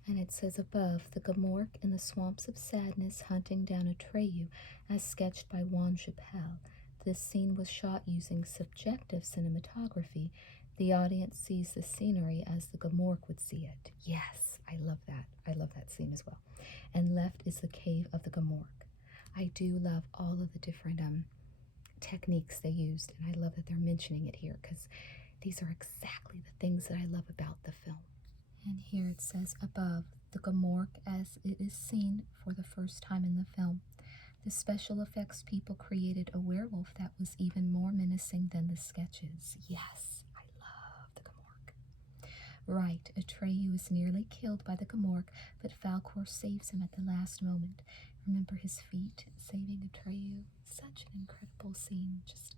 And it says above, the Gamork in the swamps of sadness hunting down Atreyu, as sketched by Juan Japel. This scene was shot using subjective cinematography. The audience sees the scenery as the Gamork would see it. Yes, I love that. I love that scene as well. And left is the cave of the Gamork. I do love all of the different techniques they used, and I love that they're mentioning it here, because these are exactly the things that I love about the film. And here it says above, the Gamork as it is seen for the first time in the film. The special effects people created a werewolf that was even more menacing than the sketches. Yes, I love the Gamork. Right, Atreyu is nearly killed by the Gamork, but Falcor saves him at the last moment. Remember his feet saving Atreyu? Such an incredible scene. Just,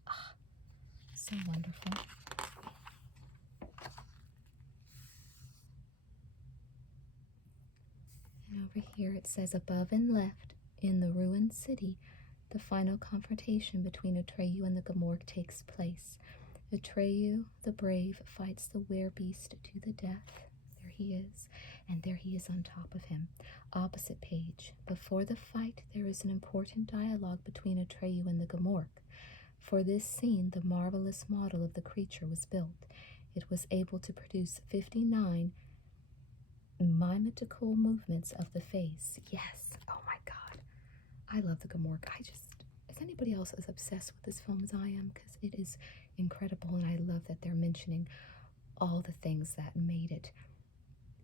so wonderful. And over here it says above and left, in the ruined city, the final confrontation between Atreyu and the Gamork takes place. Atreyu, the brave, fights the werebeast to the death. There he is, and there he is on top of him. Opposite page. Before the fight, there is an important dialogue between Atreyu and the Gamork. For this scene, the marvelous model of the creature was built. It was able to produce 59 mimetical movements of the face. Yes, oh my god. I love the Gamork. Is anybody else as obsessed with this film as I am? Because it is incredible, and I love that they're mentioning all the things that made it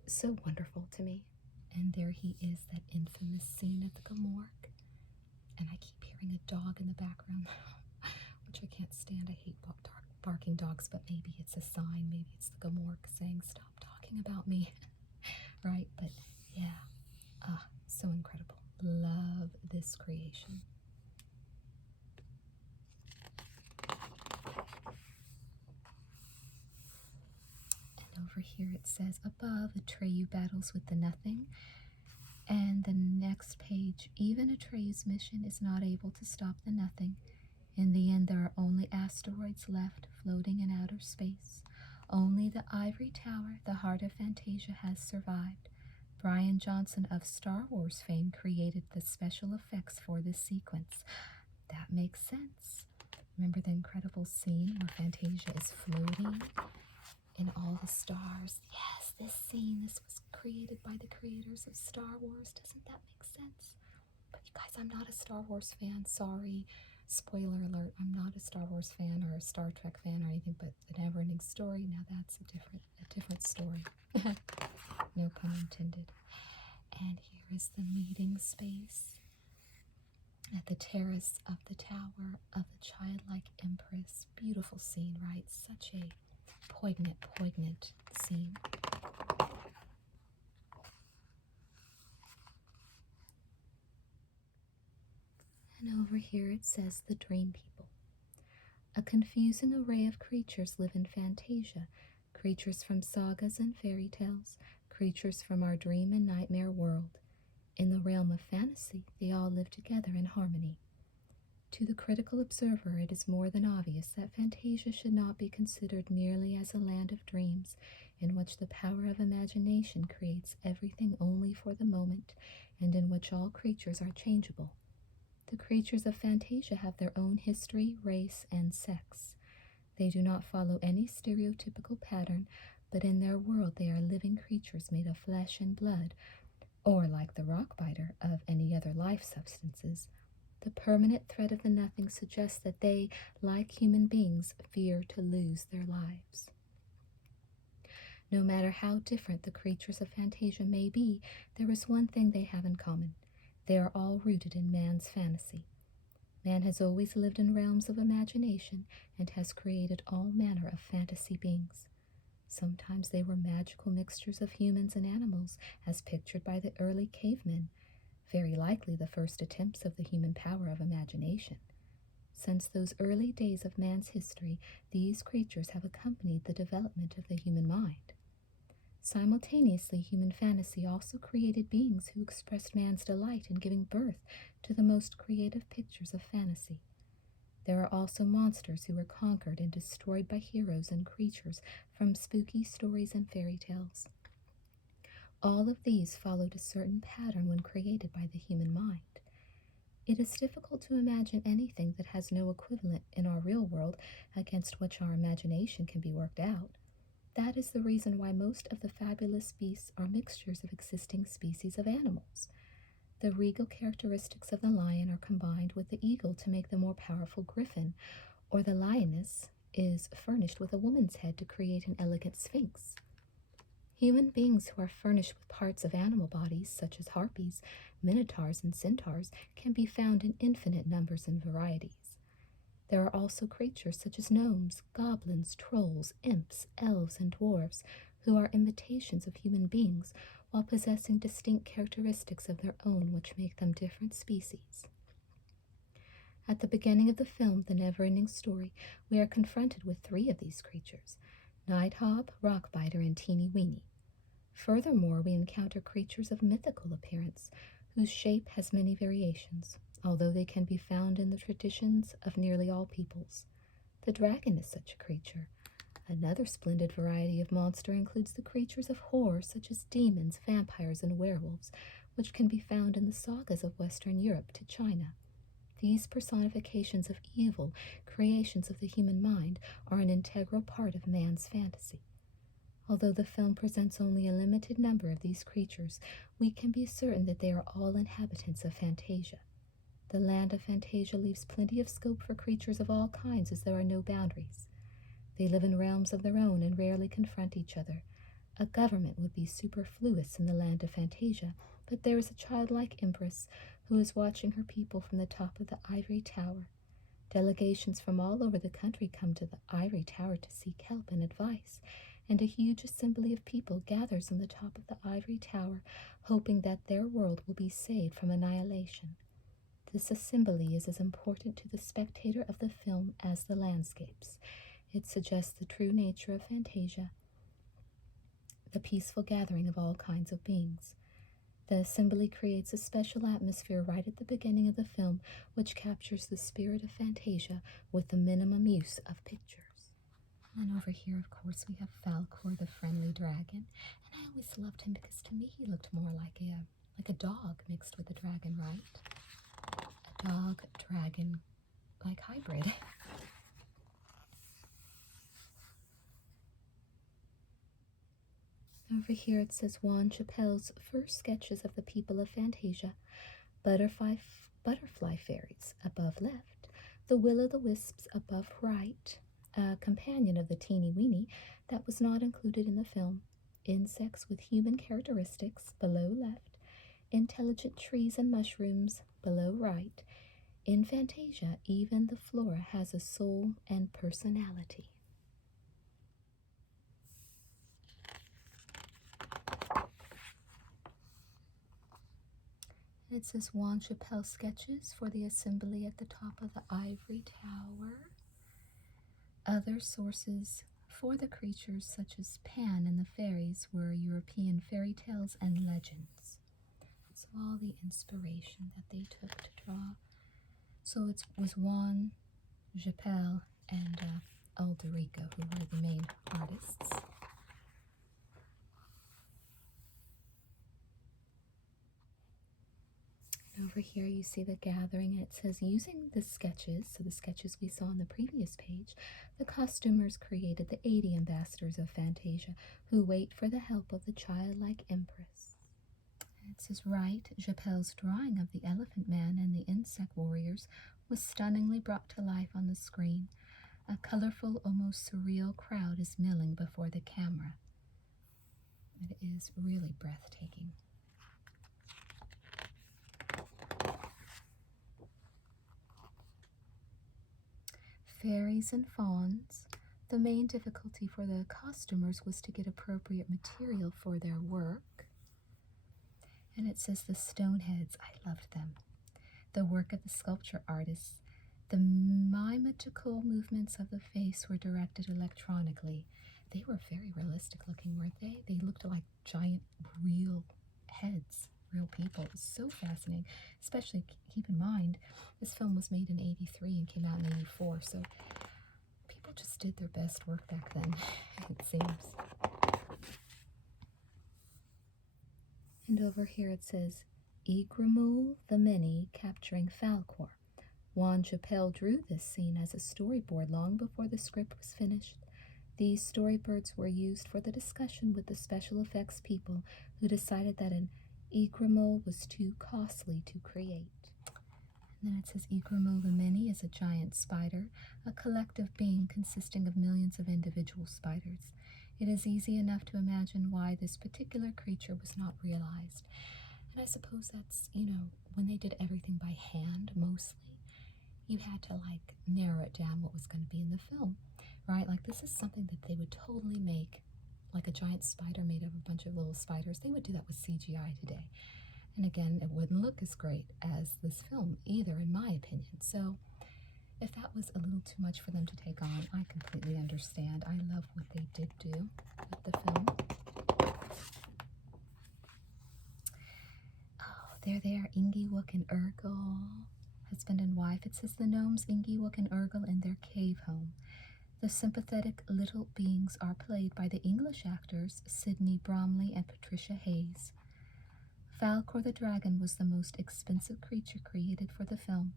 so wonderful to me. And there he is, that infamous scene of the Gamork. And I keep hearing a dog in the background, which I can't stand. I hate barking dogs, but maybe it's a sign. Maybe it's the Gamork saying, stop talking about me. Right? But yeah, so incredible. Love this creation. And over here it says, above, Atreyu battles with the nothing. And the next page, even Atreyu's mission is not able to stop the nothing. In the end, there are only asteroids left floating in outer space. Only the ivory tower, the heart of Fantasia, has survived. Brian Johnson of Star Wars fame created the special effects for this sequence. That makes sense. Remember the incredible scene where Fantasia is floating in all the stars? Yes, this scene, this was created by the creators of Star Wars. Doesn't that make sense? But you guys, I'm not a Star Wars fan. Sorry. Spoiler alert, I'm not a Star Wars fan or a Star Trek fan or anything, but the Neverending Story, now that's a different story. No pun intended. And here is the meeting space at the terrace of the Tower of the Childlike Empress. Beautiful scene, right? Such a poignant scene. And over here it says the Dream People. A confusing array of creatures live in Fantasia. Creatures from sagas and fairy tales, creatures from our dream and nightmare world. In the realm of fantasy, they all live together in harmony. To the critical observer, it is more than obvious that Fantasia should not be considered merely as a land of dreams, in which the power of imagination creates everything only for the moment, and in which all creatures are changeable. The creatures of Fantasia have their own history, race, and sex. They do not follow any stereotypical pattern, but in their world they are living creatures made of flesh and blood, or like the rockbiter of any other life substances. The permanent threat of the nothing suggests that they, like human beings, fear to lose their lives. No matter how different the creatures of Fantasia may be, there is one thing they have in common. They are all rooted in man's fantasy. Man has always lived in realms of imagination and has created all manner of fantasy beings. Sometimes they were magical mixtures of humans and animals, as pictured by the early cavemen, very likely the first attempts of the human power of imagination. Since those early days of man's history, these creatures have accompanied the development of the human mind. Simultaneously, human fantasy also created beings who expressed man's delight in giving birth to the most creative pictures of fantasy. There are also monsters who were conquered and destroyed by heroes and creatures from spooky stories and fairy tales. All of these followed a certain pattern when created by the human mind. It is difficult to imagine anything that has no equivalent in our real world against which our imagination can be worked out. That is the reason why most of the fabulous beasts are mixtures of existing species of animals. The regal characteristics of the lion are combined with the eagle to make the more powerful griffin, or the lioness is furnished with a woman's head to create an elegant sphinx. Human beings who are furnished with parts of animal bodies, such as harpies, minotaurs, and centaurs, can be found in infinite numbers and varieties. There are also creatures such as gnomes, goblins, trolls, imps, elves, and dwarves, who are imitations of human beings, while possessing distinct characteristics of their own which make them different species. At the beginning of the film, The Neverending Story, we are confronted with 3 of these creatures: Nighthawk, Rockbiter, and Teeny Weeny. Furthermore, we encounter creatures of mythical appearance, whose shape has many variations, although they can be found in the traditions of nearly all peoples. The dragon is such a creature. Another splendid variety of monster includes the creatures of horror such as demons, vampires, and werewolves, which can be found in the sagas of Western Europe to China. These personifications of evil, creations of the human mind, are an integral part of man's fantasy. Although the film presents only a limited number of these creatures, we can be certain that they are all inhabitants of Fantasia. The land of Fantasia leaves plenty of scope for creatures of all kinds, as there are no boundaries. They live in realms of their own and rarely confront each other. A government would be superfluous in the land of Fantasia, but there is a childlike empress who is watching her people from the top of the ivory tower. Delegations from all over the country come to the ivory tower to seek help and advice, and a huge assembly of people gathers on the top of the ivory tower, hoping that their world will be saved from annihilation. This assembly is as important to the spectator of the film as the landscapes. It suggests the true nature of Fantasia, the peaceful gathering of all kinds of beings. The assembly creates a special atmosphere right at the beginning of the film, which captures the spirit of Fantasia with the minimum use of pictures. And over here, of course, we have Falcor, the friendly dragon. And I always loved him because to me he looked more like a dog mixed with a dragon, right? A dog-dragon like hybrid. Over here it says Juan Chappelle's first sketches of the people of Fantasia. Butterfly fairies above left, the will-o'-the-wisps above right, a companion of the teeny weeny that was not included in the film, insects with human characteristics below left, intelligent trees and mushrooms below right. In Fantasia, even the flora has a soul and personality. It says Juan Chappelle sketches for the assembly at the top of the ivory tower. Other sources for the creatures, such as Pan and the fairies, were European fairy tales and legends. So all the inspiration that they took to draw. So it was Juan Chappelle and RICO who were the main artists. Over here you see the gathering, and it says using the sketches, so the sketches we saw on the previous page, the costumers created the 80 ambassadors of Fantasia who wait for the help of the childlike empress. It says right, Chappelle's drawing of the Elephant Man and the insect warriors was stunningly brought to life on the screen. A colorful, almost surreal crowd is milling before the camera. It is really breathtaking. Fairies and fauns. The main difficulty for the costumers was to get appropriate material for their work. And it says the stone heads, I loved them. The work of the sculpture artists. The mimetical movements of the face were directed electronically. They were very realistic looking, weren't they? They looked like giant, real heads, real people. It was so fascinating, especially keep in mind, this film was made in 83 and came out in 84, so people just did their best work back then, it seems. And over here it says, Igramul the Many capturing Falcor. Juan Chappelle drew this scene as a storyboard long before the script was finished. These storyboards were used for the discussion with the special effects people who decided that an Igramul was too costly to create. And then it says Igramul the Many is a giant spider, a collective being consisting of millions of individual spiders. It is easy enough to imagine why this particular creature was not realized. And I suppose that's, when they did everything by hand mostly, you had to narrow it down what was going to be in the film, right? This is something that they would totally make, like a giant spider made of a bunch of little spiders. They would do that with CGI today. And again, it wouldn't look as great as this film either, in my opinion. So if that was a little too much for them to take on, I completely understand. I love what they did do with the film. Oh, there they are, Ingiwook and Urgle, husband and wife. It says the gnomes Ingiwook and Urgle in their cave home. The sympathetic little beings are played by the English actors Sidney Bromley and Patricia Hayes. Falcor the dragon was the most expensive creature created for the film.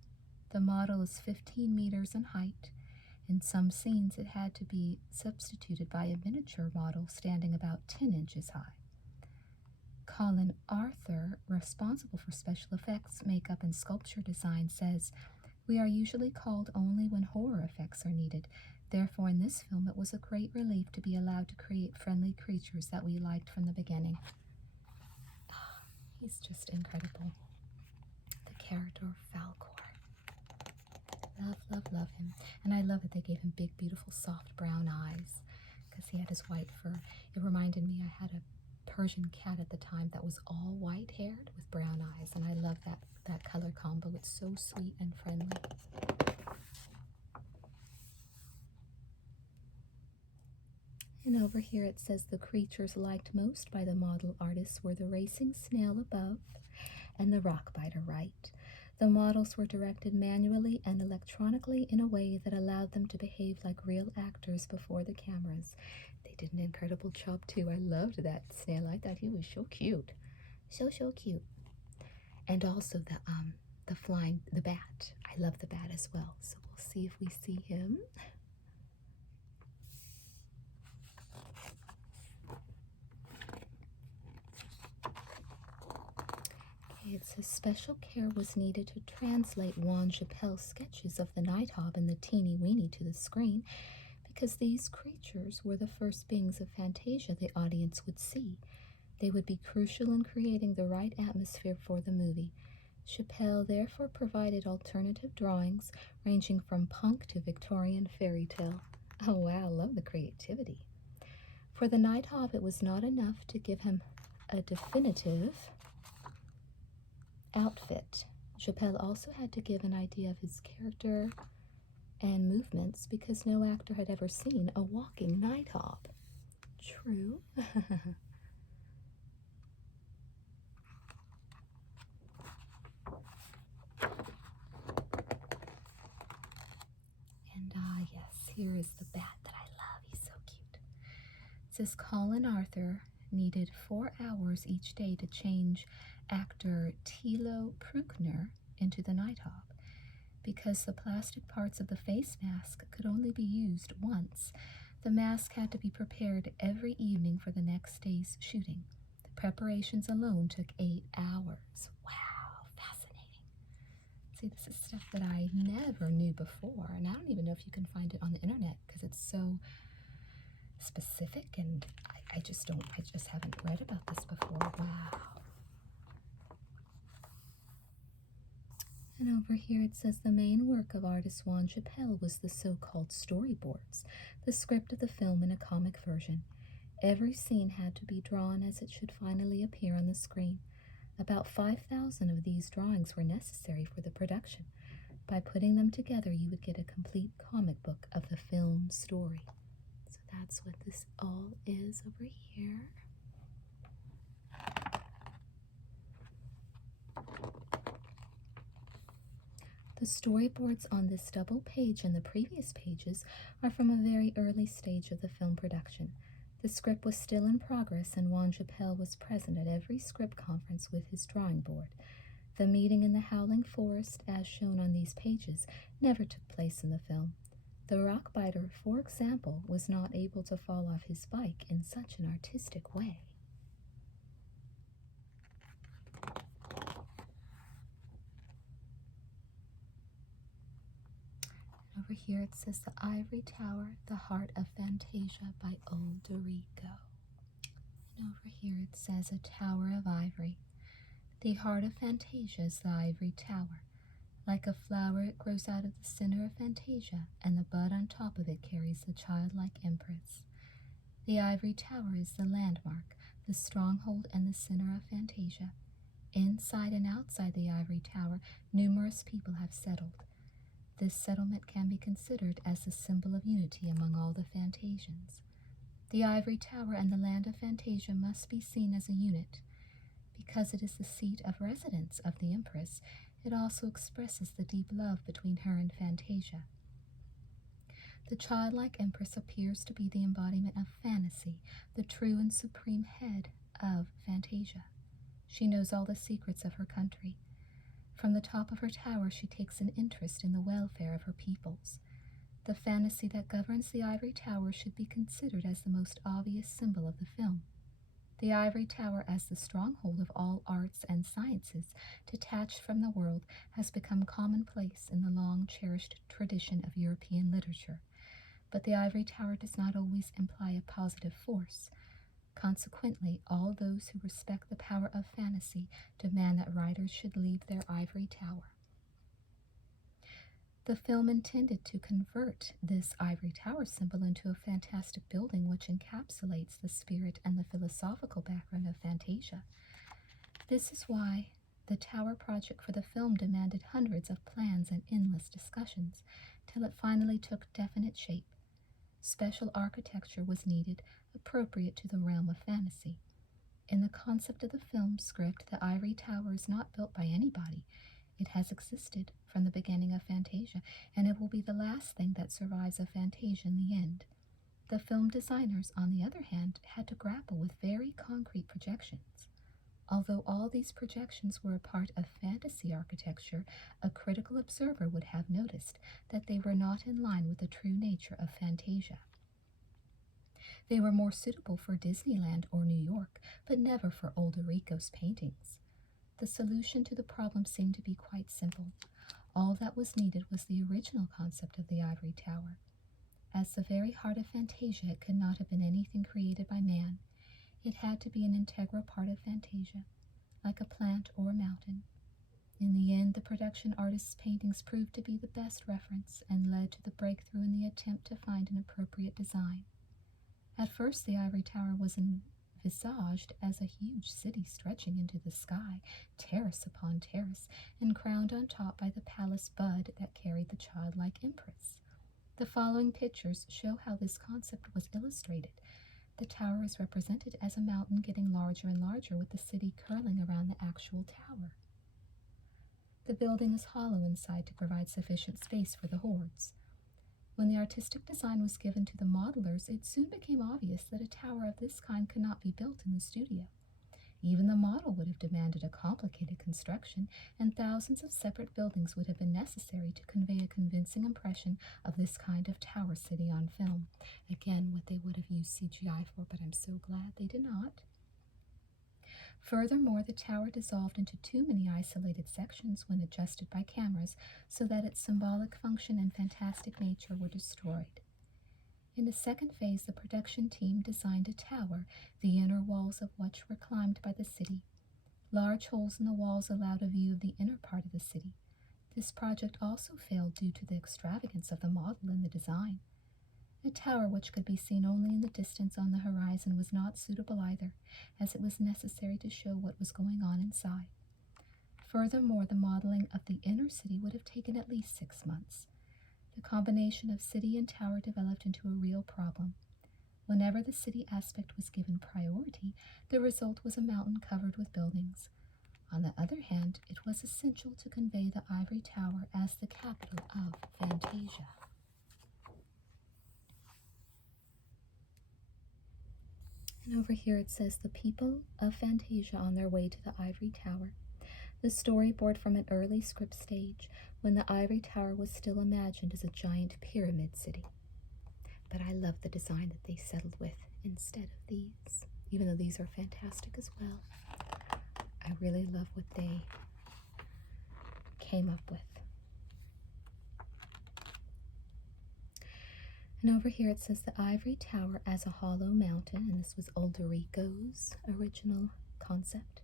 The model is 15 meters in height. In some scenes, it had to be substituted by a miniature model standing about 10 inches high. Colin Arthur, responsible for special effects, makeup, and sculpture design, says, "We are usually called only when horror effects are needed. Therefore, in this film, it was a great relief to be allowed to create friendly creatures that we liked from the beginning." He's just incredible. The character of Falcor. love him. And I love that they gave him big, beautiful, soft brown eyes because he had his white fur. It reminded me I had a Persian cat at the time that was all white-haired with brown eyes, and I love that color combo. It's so sweet and friendly. And over here it says the creatures liked most by the model artists were the racing snail above and the rock biter right. The models were directed manually and electronically in a way that allowed them to behave like real actors before the cameras. They did an incredible job too. I loved that snail. I thought he was so cute. So cute. And also the bat. I love the bat as well. So we'll see if we see him. It says special care was needed to translate Juan Chappelle's sketches of the night hawk and the teeny weeny to the screen because these creatures were the first beings of Fantasia the audience would see. They would be crucial in creating the right atmosphere for the movie. Chappelle therefore provided alternative drawings ranging from punk to Victorian fairy tale. Oh wow, love the creativity. For the night hawk, it was not enough to give him a definitive outfit. Chappelle also had to give an idea of his character and movements because no actor had ever seen a walking night hawk. True. And yes, here is the bat that I love. He's so cute. It says Colin Arthur needed 4 hours each day to change actor Thilo Bruckner into the night hawk. Because the plastic parts of the face mask could only be used once, the mask had to be prepared every evening for the next day's shooting. The preparations alone took 8 hours. Wow, fascinating. See, this is stuff that I never knew before, and I don't even know if you can find it on the internet because it's so specific, and I just haven't read about this before. Wow. And over here it says the main work of artist Juan Chappelle was the so-called storyboards, the script of the film in a comic version. Every scene had to be drawn as it should finally appear on the screen. About 5,000 of these drawings were necessary for the production. By putting them together, you would get a complete comic book of the film story. So that's what this all is over here. The storyboards on this double page and the previous pages are from a very early stage of the film production. The script was still in progress, and Juan Chappelle was present at every script conference with his drawing board. The meeting in the Howling Forest, as shown on these pages, never took place in the film. The rock biter, for example, was not able to fall off his bike in such an artistic way. Over here it says The Ivory Tower, the Heart of Fantasia by Old RICO. And over here it says A Tower of Ivory. The heart of Fantasia is the ivory tower. Like a flower, it grows out of the center of Fantasia, and the bud on top of it carries the childlike empress. The ivory tower is the landmark, the stronghold and the center of Fantasia. Inside and outside the ivory tower, numerous people have settled. This settlement can be considered as the symbol of unity among all the Fantasians. The ivory tower and the land of Fantasia must be seen as a unit. Because it is the seat of residence of the Empress, it also expresses the deep love between her and Fantasia. The childlike Empress appears to be the embodiment of Fantasy, the true and supreme head of Fantasia. She knows all the secrets of her country. From the top of her tower, she takes an interest in the welfare of her peoples. The fantasy that governs the ivory tower should be considered as the most obvious symbol of the film. The ivory tower, as the stronghold of all arts and sciences, detached from the world, has become commonplace in the long-cherished tradition of European literature. But the ivory tower does not always imply a positive force. Consequently, all those who respect the power of fantasy demand that writers should leave their ivory tower. The film intended to convert this ivory tower symbol into a fantastic building which encapsulates the spirit and the philosophical background of Fantasia. This is why the tower project for the film demanded hundreds of plans and endless discussions, till it finally took definite shape. Special architecture was needed, appropriate to the realm of fantasy. In the concept of the film script, the ivory tower is not built by anybody. It has existed from the beginning of Fantasia, and it will be the last thing that survives of Fantasia in the end. The film designers, on the other hand, had to grapple with very concrete projections. Although all these projections were a part of fantasy architecture, a critical observer would have noticed that they were not in line with the true nature of Fantasia. They were more suitable for Disneyland or New York, but never for old RICO's paintings. The solution to the problem seemed to be quite simple. All that was needed was the original concept of the ivory tower. As the very heart of Fantasia, it could not have been anything created by man. It had to be an integral part of Fantasia, like a plant or a mountain. In the end, the production artist's paintings proved to be the best reference and led to the breakthrough in the attempt to find an appropriate design. At first, the ivory tower was envisaged as a huge city stretching into the sky, terrace upon terrace, and crowned on top by the palace bud that carried the childlike empress. The following pictures show how this concept was illustrated. The tower is represented as a mountain getting larger and larger, with the city curling around the actual tower. The building is hollow inside to provide sufficient space for the hordes. When the artistic design was given to the modelers, it soon became obvious that a tower of this kind could not be built in the studio. Even the model would have demanded a complicated construction, and thousands of separate buildings would have been necessary to convey a convincing impression of this kind of tower city on film. Again, what they would have used CGI for, but I'm so glad they did not. Furthermore, the tower dissolved into too many isolated sections when adjusted by cameras, so that its symbolic function and fantastic nature were destroyed. In the second phase, the production team designed a tower, the inner walls of which were climbed by the city. Large holes in the walls allowed a view of the inner part of the city. This project also failed due to the extravagance of the model and the design. A tower which could be seen only in the distance on the horizon was not suitable either, as it was necessary to show what was going on inside. Furthermore, the modeling of the inner city would have taken at least 6 months. The combination of city and tower developed into a real problem. Whenever the city aspect was given priority, the result was a mountain covered with buildings. On the other hand, it was essential to convey the ivory tower as the capital of Fantasia. And over here it says, the people of Fantasia on their way to the ivory tower. The storyboard from an early script stage, when the ivory tower was still imagined as a giant pyramid city. But I love the design that they settled with instead of these, even though these are fantastic as well. I really love what they came up with. And over here it says the ivory tower as a hollow mountain, and this was Rico's original concept.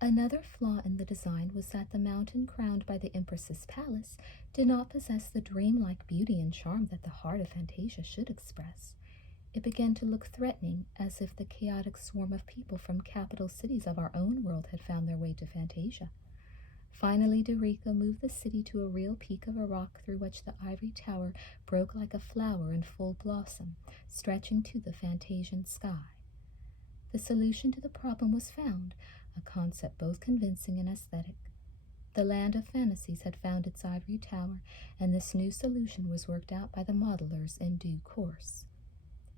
Another flaw in the design was that the mountain crowned by the Empress's palace did not possess the dreamlike beauty and charm that the heart of Fantasia should express. It began to look threatening, as if the chaotic swarm of people from capital cities of our own world had found their way to Fantasia. Finally, RICO moved the city to a real peak of a rock through which the ivory tower broke like a flower in full blossom, stretching to the Fantasian sky. The solution to the problem was found, a concept both convincing and aesthetic. The land of fantasies had found its ivory tower, and this new solution was worked out by the modelers in due course.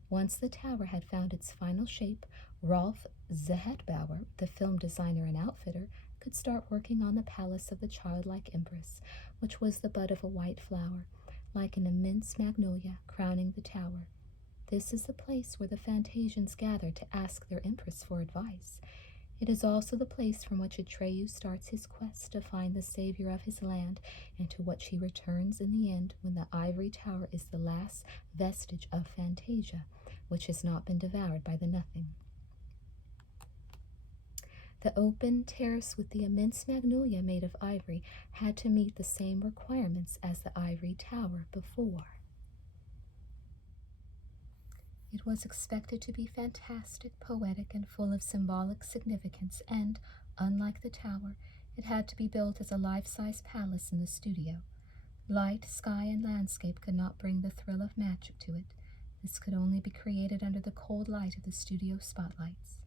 Once the tower had found its final shape, Rolf Zehetbauer, the film designer and outfitter, could start working on the palace of the childlike empress, which was the bud of a white flower, like an immense magnolia crowning the tower. This is the place where the Fantasians gather to ask their empress for advice. It is also the place from which Atreyu starts his quest to find the savior of his land, and to which he returns in the end when the ivory tower is the last vestige of Fantasia, which has not been devoured by the Nothing. The open terrace with the immense magnolia made of ivory had to meet the same requirements as the ivory tower before. It was expected to be fantastic, poetic, and full of symbolic significance, and, unlike the tower, it had to be built as a life-size palace in the studio. Light, sky, and landscape could not bring the thrill of magic to it. This could only be created under the cold light of the studio spotlights.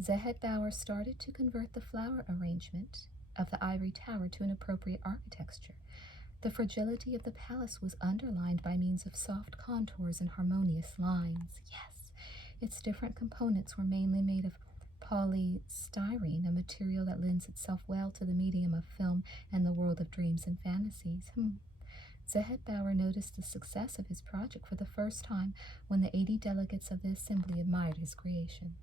Zehet Bauer started to convert the flower arrangement of the ivory tower to an appropriate architecture. The fragility of the palace was underlined by means of soft contours and harmonious lines. Yes, its different components were mainly made of polystyrene, a material that lends itself well to the medium of film and the world of dreams and fantasies. Zehet Bauer noticed the success of his project for the first time when the 80 delegates of the assembly admired his creation.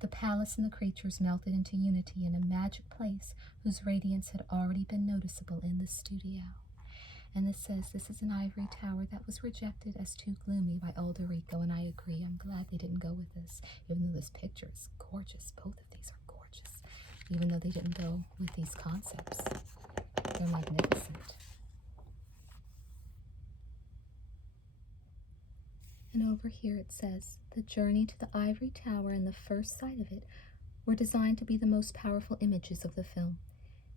The palace and the creatures melted into unity in a magic place whose radiance had already been noticeable in the studio. And this says this is an ivory tower that was rejected as too gloomy by old RICO, and I agree. I'm glad they didn't go with this, even though this picture is gorgeous. Both of these are gorgeous, even though they didn't go with these concepts. They're magnificent. And over here it says, the journey to the ivory tower and the first sight of it were designed to be the most powerful images of the film.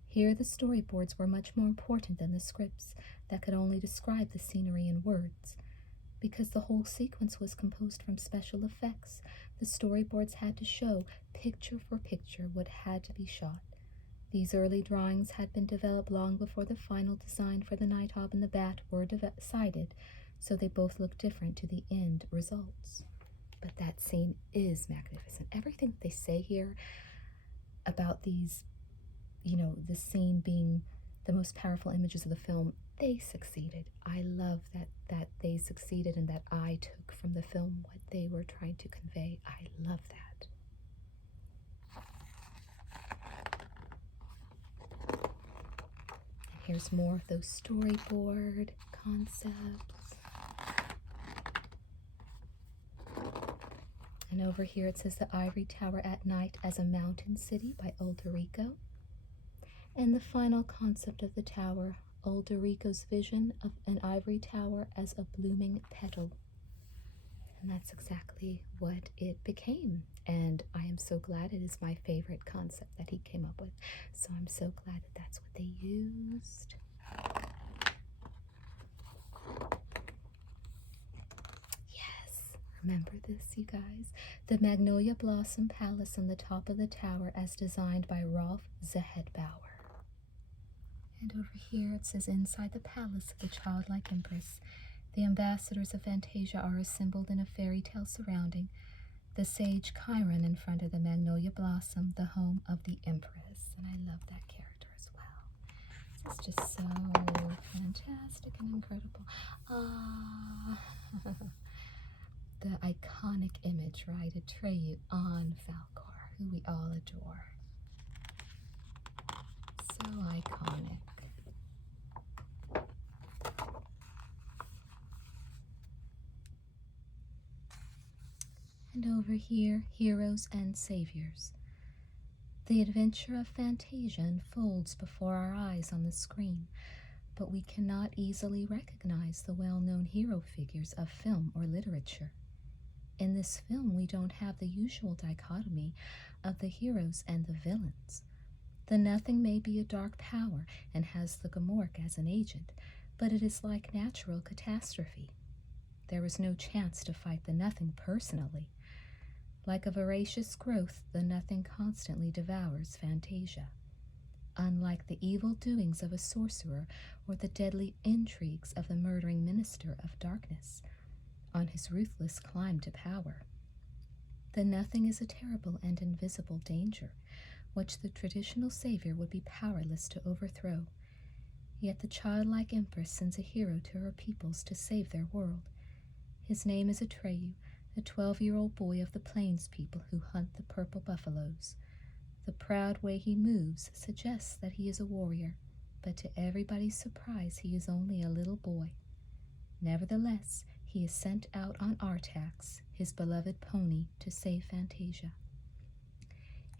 Here the storyboards were much more important than the scripts that could only describe the scenery in words. Because the whole sequence was composed from special effects, the storyboards had to show, picture for picture, what had to be shot. These early drawings had been developed long before the final design for the Nighthawk and the Bat were decided, so they both look different to the end results. But that scene is magnificent. Everything they say here about these, this scene being the most powerful images of the film, they succeeded. I love that they succeeded and that I took from the film what they were trying to convey. I love that. And here's more of those storyboard concepts. And over here it says the Ivory Tower at Night as a Mountain City by Old RICO. And the final concept of the tower, Old RICO's vision of an ivory tower as a blooming petal. And that's exactly what it became. And I am so glad it is my favorite concept that he came up with. So I'm so glad that that's what they used. Remember this, you guys? The Magnolia Blossom Palace on the top of the tower as designed by Rolf Zehet Bauer. And over here it says, inside the palace of the childlike empress, the ambassadors of Fantasia are assembled in a fairy tale surrounding the sage Chiron in front of the Magnolia Blossom, the home of the empress. And I love that character as well. It's just so fantastic and incredible. The iconic image, right? Atreyu on Falkor, who we all adore. So iconic. And over here, heroes and saviors. The adventure of Fantasia unfolds before our eyes on the screen, but we cannot easily recognize the well-known hero figures of film or literature. In this film, we don't have the usual dichotomy of the heroes and the villains. The Nothing may be a dark power and has the Gomorrah as an agent, but it is like natural catastrophe. There is no chance to fight the Nothing personally. Like a voracious growth, the Nothing constantly devours Fantasia. Unlike the evil doings of a sorcerer or the deadly intrigues of the murdering minister of darkness, on his ruthless climb to power, the Nothing is a terrible and invisible danger, which the traditional savior would be powerless to overthrow. Yet the childlike empress sends a hero to her peoples to save their world. His name is Atreyu, a 12-year-old boy of the plains people who hunt the purple buffaloes. The proud way he moves suggests that he is a warrior, but to everybody's surprise he is only a little boy. Nevertheless, he is sent out on Artax, his beloved pony, to save Fantasia.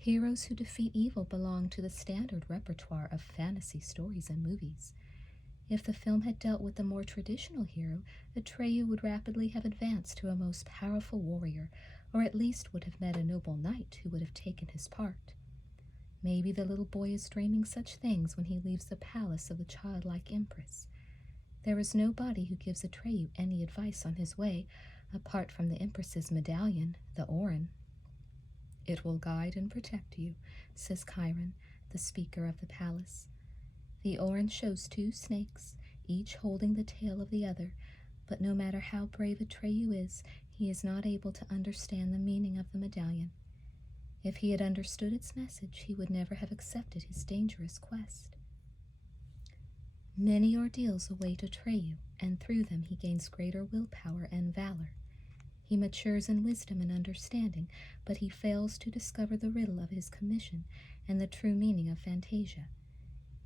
Heroes who defeat evil belong to the standard repertoire of fantasy stories and movies. If the film had dealt with the more traditional hero, Atreyu would rapidly have advanced to a most powerful warrior, or at least would have met a noble knight who would have taken his part. Maybe the little boy is dreaming such things when he leaves the palace of the childlike empress. There is nobody who gives Atreyu any advice on his way, apart from the empress's medallion, the Orin. "It will guide and protect you," says Chiron, the speaker of the palace. The Orin shows two snakes, each holding the tail of the other, but no matter how brave Atreyu is, he is not able to understand the meaning of the medallion. If he had understood its message, he would never have accepted his dangerous quest. Many ordeals await Atreyu, and through them he gains greater willpower and valor. He matures in wisdom and understanding, but he fails to discover the riddle of his commission and the true meaning of Fantasia.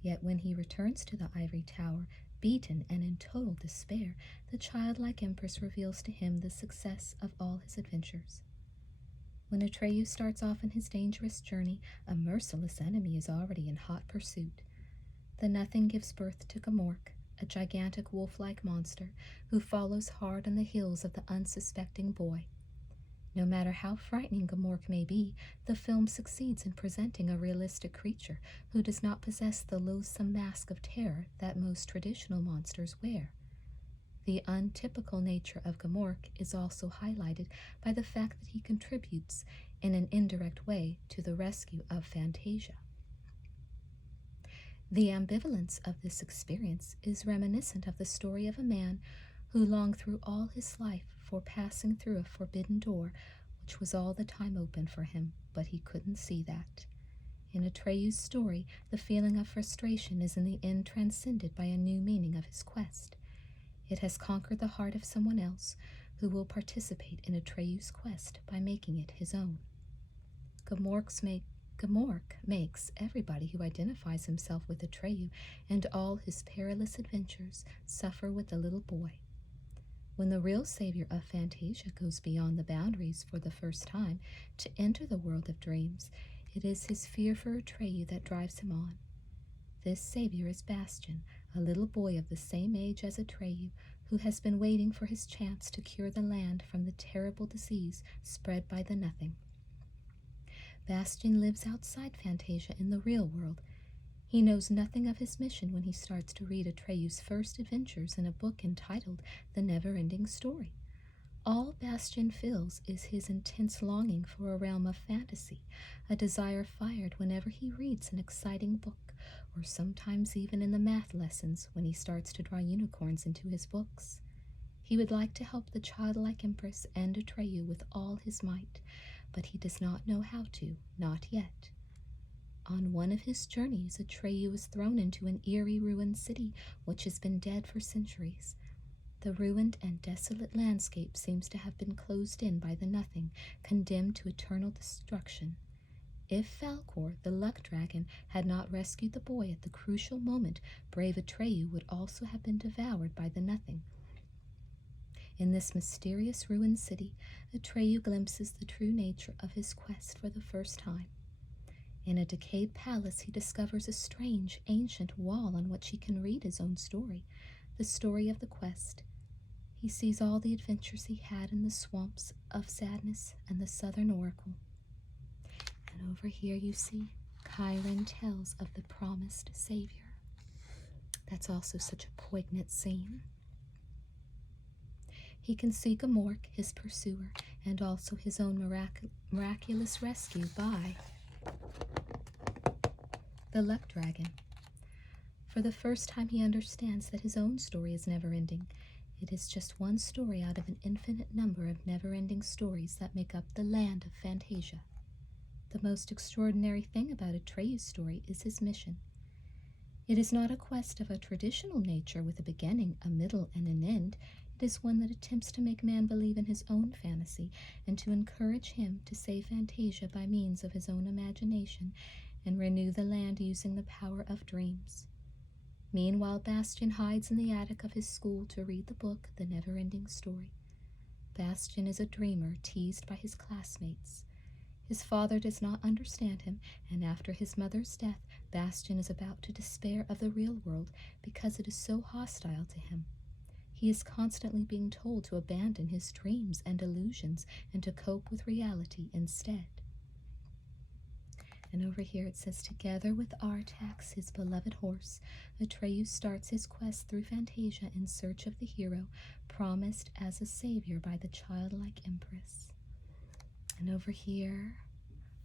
Yet when he returns to the ivory tower, beaten and in total despair, the childlike empress reveals to him the success of all his adventures. When Atreyu starts off on his dangerous journey, a merciless enemy is already in hot pursuit. The Nothing gives birth to Gamork, a gigantic wolf-like monster who follows hard on the heels of the unsuspecting boy. No matter how frightening Gamork may be, the film succeeds in presenting a realistic creature who does not possess the loathsome mask of terror that most traditional monsters wear. The untypical nature of Gamork is also highlighted by the fact that he contributes, in an indirect way, to the rescue of Fantasia. The ambivalence of this experience is reminiscent of the story of a man who longed through all his life for passing through a forbidden door which was all the time open for him, but he couldn't see that. In Atreyu's story, the feeling of frustration is in the end transcended by a new meaning of his quest. It has conquered the heart of someone else who will participate in Atreyu's quest by making it his own. Gamork makes everybody who identifies himself with Atreyu and all his perilous adventures suffer with the little boy. When the real savior of Fantasia goes beyond the boundaries for the first time to enter the world of dreams, it is his fear for Atreyu that drives him on. This savior is Bastian, a little boy of the same age as Atreyu, who has been waiting for his chance to cure the land from the terrible disease spread by the Nothing. Bastian lives outside Fantasia in the real world. He knows nothing of his mission when he starts to read Atreyu's first adventures in a book entitled The Never-Ending Story. All Bastian feels is his intense longing for a realm of fantasy, a desire fired whenever he reads an exciting book, or sometimes even in the math lessons when he starts to draw unicorns into his books. He would like to help the childlike empress and Atreyu with all his might, but he does not know how to, not yet. On one of his journeys, Atreyu is thrown into an eerie ruined city which has been dead for centuries. The ruined and desolate landscape seems to have been closed in by the Nothing, condemned to eternal destruction. If Falkor, the luck dragon, had not rescued the boy at the crucial moment, brave Atreyu would also have been devoured by the Nothing. In this mysterious ruined city, Atreyu glimpses the true nature of his quest for the first time. In a decayed palace, he discovers a strange, ancient wall on which he can read his own story, the story of the quest. He sees all the adventures he had in the swamps of sadness and the southern oracle. And over here you see Chiron tells of the promised savior. That's also such a poignant scene. He can see Gamork, his pursuer, and also his own miraculous rescue by the luck dragon. For the first time he understands that his own story is never-ending. It is just one story out of an infinite number of never-ending stories that make up the land of Fantasia. The most extraordinary thing about Atreyu's story is his mission. It is not a quest of a traditional nature with a beginning, a middle, and an end. It is one that attempts to make man believe in his own fantasy and to encourage him to save Fantasia by means of his own imagination and renew the land using the power of dreams. Meanwhile, Bastian hides in the attic of his school to read the book, The Never-Ending Story. Bastian is a dreamer teased by his classmates. His father does not understand him, and after his mother's death, Bastian is about to despair of the real world because it is so hostile to him. He is constantly being told to abandon his dreams and illusions and to cope with reality instead. And over here it says, together with Artax, his beloved horse, Atreyu starts his quest through Fantasia in search of the hero promised as a savior by the childlike empress. And over here,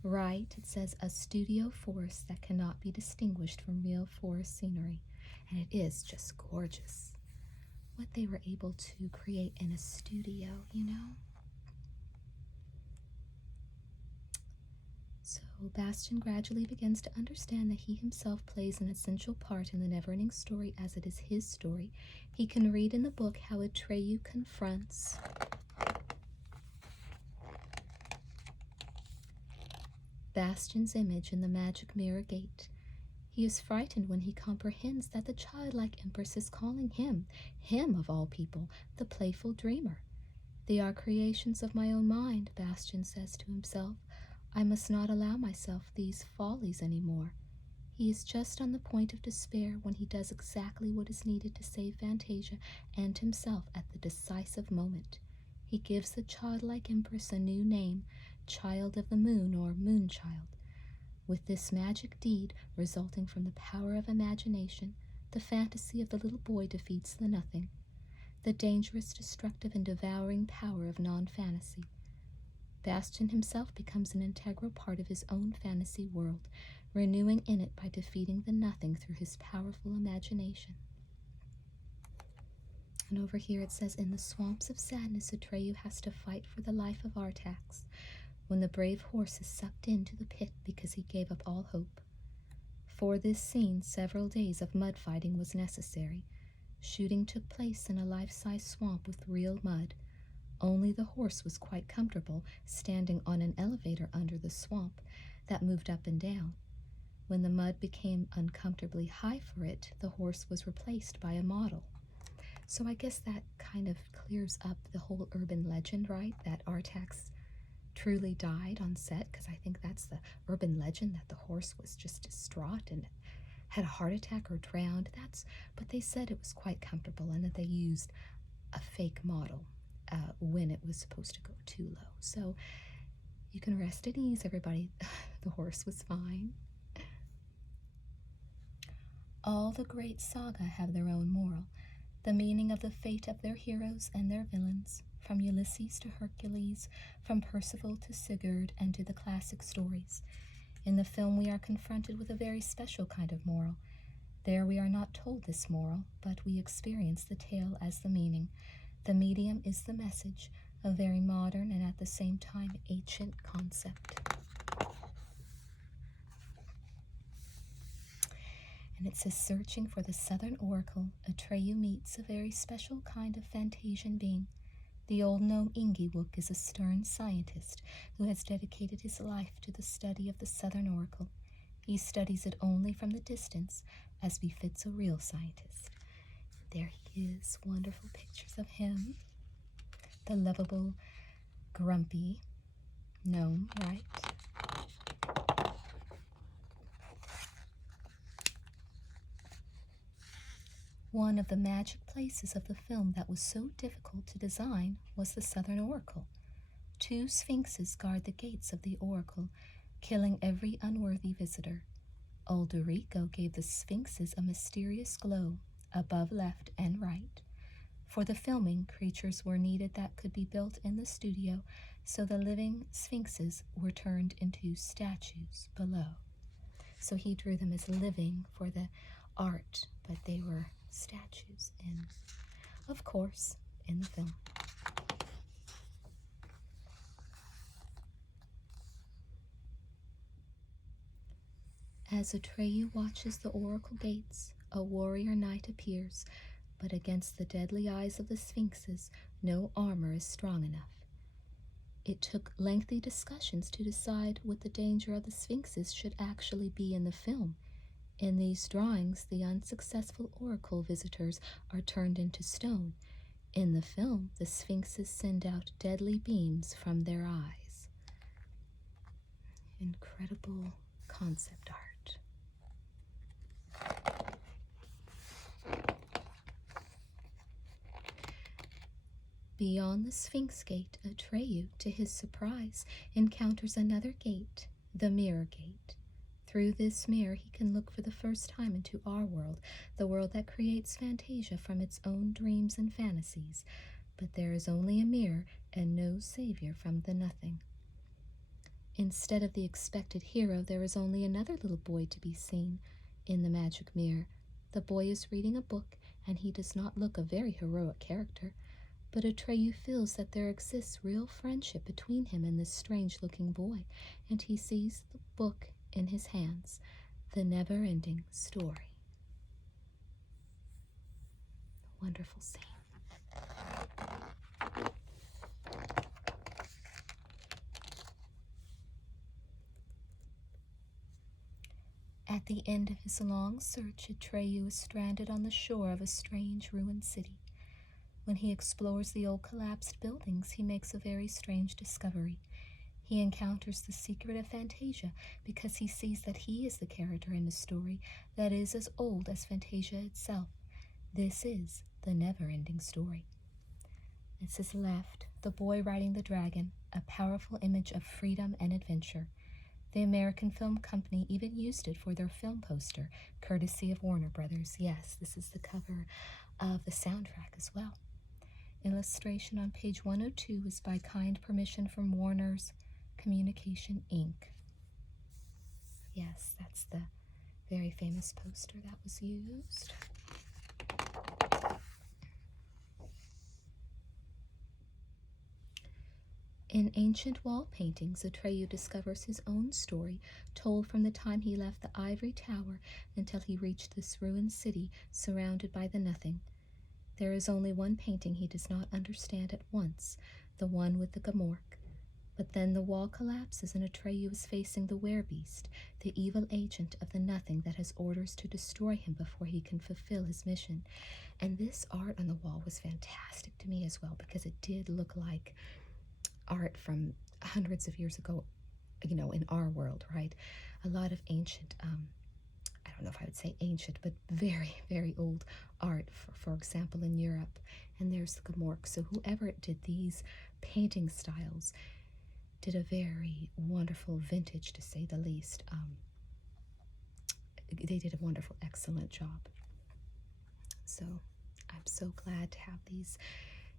right, it says a studio forest that cannot be distinguished from real forest scenery. And it is just gorgeous what they were able to create in a studio, you know? So Bastian gradually begins to understand that he himself plays an essential part in the never-ending story as it is his story. He can read in the book how Atreyu confronts Bastian's image in the magic mirror gate. He is frightened when he comprehends that the childlike empress is calling him of all people, the playful dreamer. They are creations of my own mind, Bastian says to himself. I must not allow myself these follies any more. He is just on the point of despair when he does exactly what is needed to save Fantasia and himself at the decisive moment. He gives the childlike empress a new name, Child of the Moon or Moonchild. With this magic deed, resulting from the power of imagination, the fantasy of the little boy defeats the nothing, the dangerous, destructive, and devouring power of non-fantasy. Bastian himself becomes an integral part of his own fantasy world, renewing in it by defeating the nothing through his powerful imagination. And over here it says, in the swamps of sadness, Atreyu has to fight for the life of Artax, when the brave horse is sucked into the pit because he gave up all hope. For this scene, several days of mud fighting was necessary. Shooting took place in a life-size swamp with real mud. Only the horse was quite comfortable, standing on an elevator under the swamp that moved up and down. When the mud became uncomfortably high for it, the horse was replaced by a model. So I guess that kind of clears up the whole urban legend, right? That Artax truly died on set, because I think that's the urban legend, that the horse was just distraught and had a heart attack or drowned. But they said it was quite comfortable and that they used a fake model when it was supposed to go too low. So you can rest at ease, everybody. The horse was fine. All the great saga have their own moral, the meaning of the fate of their heroes and their villains, from Ulysses to Hercules, from Percival to Sigurd, and to the classic stories. In the film we are confronted with a very special kind of moral. There we are not told this moral, but we experience the tale as the meaning. The medium is the message, a very modern and at the same time ancient concept. And it says, searching for the southern oracle, Atreyu meets a very special kind of Fantasian being. The old gnome Ingiwook is a stern scientist who has dedicated his life to the study of the southern oracle. He studies it only from the distance, as befits a real scientist. There he is, wonderful pictures of him. The lovable, grumpy gnome, right? One of the magic places of the film that was so difficult to design was the Southern Oracle. 2 sphinxes guard the gates of the oracle, killing every unworthy visitor. Old RICO gave the sphinxes a mysterious glow, above, left, and right. For the filming, creatures were needed that could be built in the studio, so the living sphinxes were turned into statues below. So he drew them as living for the art, but they were statues of course, in the film. As Atreyu watches the oracle gates, a warrior knight appears, but against the deadly eyes of the sphinxes, no armor is strong enough. It took lengthy discussions to decide what the danger of the sphinxes should actually be in the film. In these drawings, the unsuccessful oracle visitors are turned into stone. In the film, the sphinxes send out deadly beams from their eyes. incredible concept art. Beyond the Sphinx Gate, Atreyu, to his surprise, encounters another gate, the Mirror Gate. Through this mirror, he can look for the first time into our world, the world that creates Fantasia from its own dreams and fantasies. But there is only a mirror and no savior from the nothing. Instead of the expected hero, there is only another little boy to be seen in the magic mirror. The boy is reading a book, and he does not look a very heroic character. But Atreyu feels that there exists real friendship between him and this strange-looking boy, and he sees the book in his hands, The Never-Ending Story. A wonderful scene. At the end of his long search, Atreyu is stranded on the shore of a strange ruined city. When he explores the old collapsed buildings, he makes a very strange discovery. He encounters the secret of Fantasia because he sees that he is the character in the story that is as old as Fantasia itself. This is the never-ending story. It says left, the boy riding the dragon, a powerful image of freedom and adventure. The American Film Company even used it for their film poster, courtesy of Warner Brothers. Yes, this is the cover of the soundtrack as well. Illustration on page 102 is by kind permission from Warner's Communication, Inc. Yes, that's the very famous poster that was used. In ancient wall paintings, Atreyu discovers his own story, told from the time he left the ivory tower until he reached this ruined city surrounded by the nothing. There is only one painting he does not understand at once, the one with the Gamork. But then the wall collapses and Atreyu is facing the werebeast, the evil agent of the nothing that has orders to destroy him before he can fulfill his mission. And this art on the wall was fantastic to me as well, because it did look like art from hundreds of years ago, in our world, right? A lot of ancient, I don't know if I would say ancient, but very, very old art, for example, in Europe. And there's the Gamork. So whoever did these painting styles did a very wonderful vintage, to say the least. They did a wonderful, excellent job. So I'm so glad to have these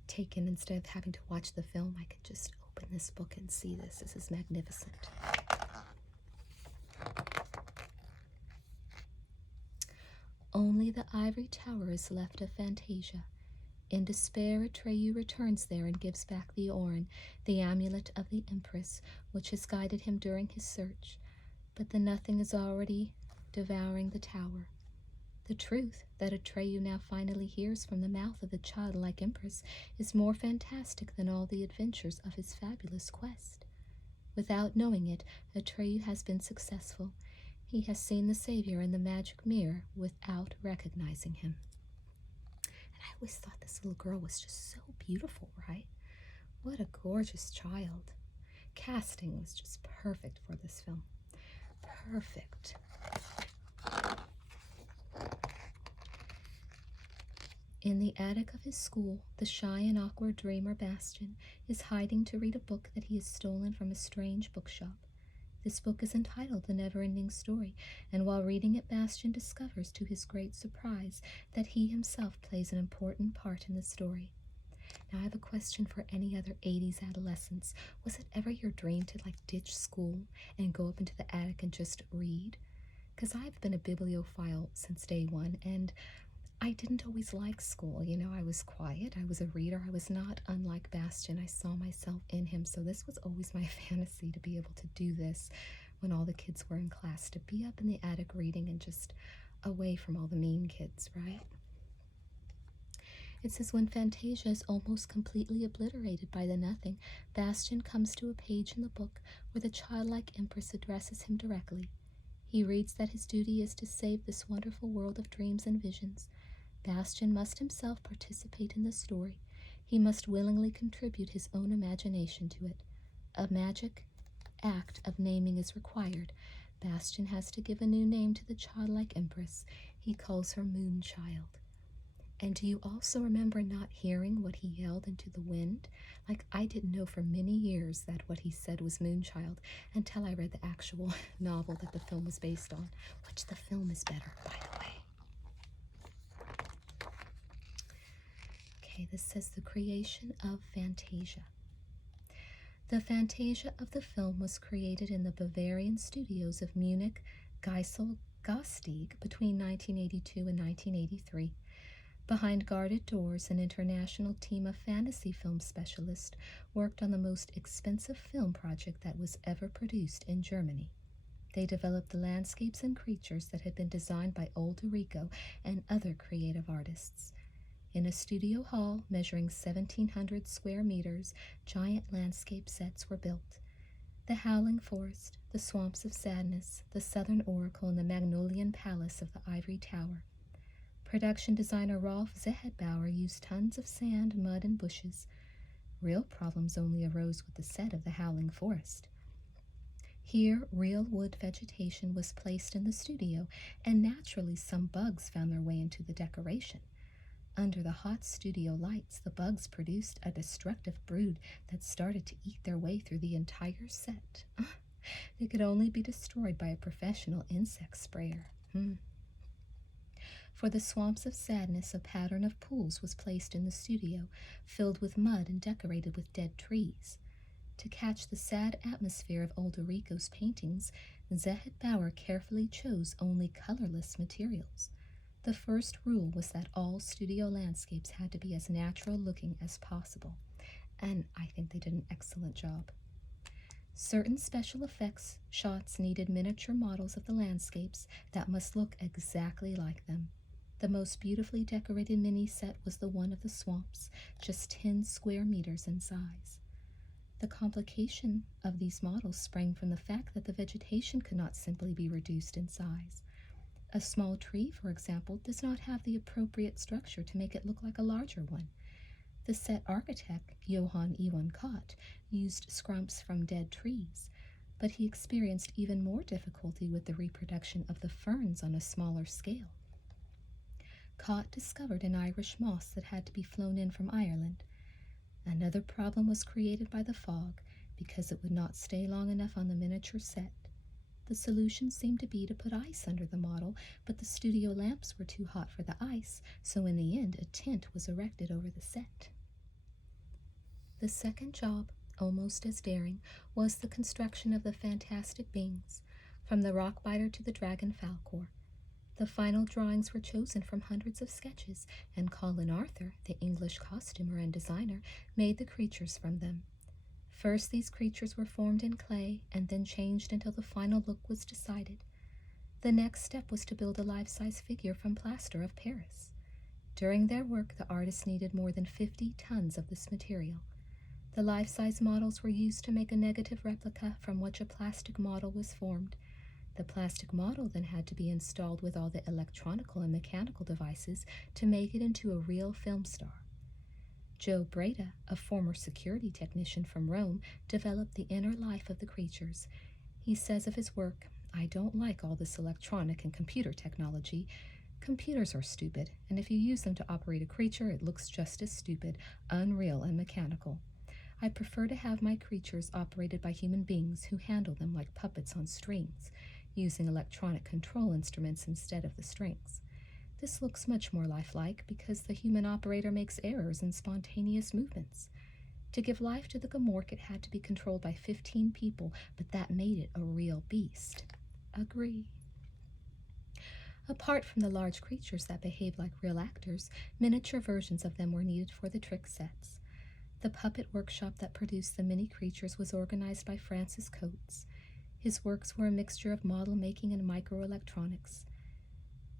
taken. Instead of having to watch the film, I could just open this book and see this. This is magnificent. Only the ivory tower is left of Fantasia. In despair, Atreyu returns there and gives back the Orin, the amulet of the Empress, which has guided him during his search. But the nothing is already devouring the tower. The truth that Atreyu now finally hears from the mouth of the childlike Empress is more fantastic than all the adventures of his fabulous quest. Without knowing it, Atreyu has been successful. He has seen the Savior in the magic mirror without recognizing him. And I always thought this little girl was just so beautiful, right? What a gorgeous child. Casting was just perfect for this film. Perfect. In the attic of his school, the shy and awkward dreamer Bastian is hiding to read a book that he has stolen from a strange bookshop. This book is entitled The Never-Ending Story, and while reading it, Bastian discovers to his great surprise that he himself plays an important part in the story. Now I have a question for any other 80s adolescents. Was it ever your dream to ditch school and go up into the attic and just read? Because I've been a bibliophile since day one, and I didn't always like school. I was quiet, I was a reader, I was not unlike Bastian. I saw myself in him, so this was always my fantasy, to be able to do this when all the kids were in class, to be up in the attic reading and just away from all the mean kids, right? It says, when Fantasia is almost completely obliterated by the nothing, Bastian comes to a page in the book where the childlike Empress addresses him directly. He reads that his duty is to save this wonderful world of dreams and visions. Bastian must himself participate in the story. He must willingly contribute his own imagination to it. A magic act of naming is required. Bastian has to give a new name to the childlike empress. He calls her Moonchild. And do you also remember not hearing what he yelled into the wind? Like, I didn't know for many years that what he said was Moonchild until I read the actual novel that the film was based on, which the film is better, by the way. Okay, this says the creation of Fantasia. The Fantasia of the film was created in the Bavarian studios of Munich, Geisel, Gasteig between 1982 and 1983. Behind guarded doors, an international team of fantasy film specialists worked on the most expensive film project that was ever produced in Germany. They developed the landscapes and creatures that had been designed by old RICO and other creative artists. In a studio hall measuring 1,700 square meters, giant landscape sets were built. The Howling Forest, the Swamps of Sadness, the Southern Oracle, and the Magnolian Palace of the Ivory Tower. Production designer Rolf Zehetbauer used tons of sand, mud, and bushes. Real problems only arose with the set of the Howling Forest. Here, real wood vegetation was placed in the studio, and naturally some bugs found their way into the decoration. Under the hot studio lights, the bugs produced a destructive brood that started to eat their way through the entire set. They could only be destroyed by a professional insect sprayer. For the Swamps of Sadness, a pattern of pools was placed in the studio, filled with mud and decorated with dead trees. To catch the sad atmosphere of Olderico's paintings, Zehetbauer carefully chose only colorless materials. The first rule was that all studio landscapes had to be as natural-looking as possible, and I think they did an excellent job. Certain special effects shots needed miniature models of the landscapes that must look exactly like them. The most beautifully decorated mini-set was the one of the swamps, just 10 square meters in size. The complication of these models sprang from the fact that the vegetation could not simply be reduced in size. A small tree, for example, does not have the appropriate structure to make it look like a larger one. The set architect, Johann Iwan Kott, used scrumps from dead trees, but he experienced even more difficulty with the reproduction of the ferns on a smaller scale. Kott discovered an Irish moss that had to be flown in from Ireland. Another problem was created by the fog because it would not stay long enough on the miniature set. The solution seemed to be to put ice under the model, but the studio lamps were too hot for the ice, so in the end a tent was erected over the set. The second job, almost as daring, was the construction of the fantastic beings, from the rockbiter to the dragon Falcor. The final drawings were chosen from hundreds of sketches, and Colin Arthur, the English costumer and designer, made the creatures from them. First, these creatures were formed in clay and then changed until the final look was decided. The next step was to build a life-size figure from plaster of Paris. During their work, the artists needed more than 50 tons of this material. The life-size models were used to make a negative replica from which a plastic model was formed. The plastic model then had to be installed with all the electronical and mechanical devices to make it into a real film star. Joe Breda, a former security technician from Rome, developed the inner life of the creatures. He says of his work, "I don't like all this electronic and computer technology. Computers are stupid, and if you use them to operate a creature, it looks just as stupid, unreal, and mechanical. I prefer to have my creatures operated by human beings who handle them like puppets on strings, using electronic control instruments instead of the strings. This looks much more lifelike because the human operator makes errors in spontaneous movements. To give life to the Gomorrah, it had to be controlled by 15 people, but that made it a real beast." Agree. Apart from the large creatures that behaved like real actors, miniature versions of them were needed for the trick sets. The puppet workshop that produced the mini creatures was organized by Francis Coates. His works were a mixture of model making and microelectronics.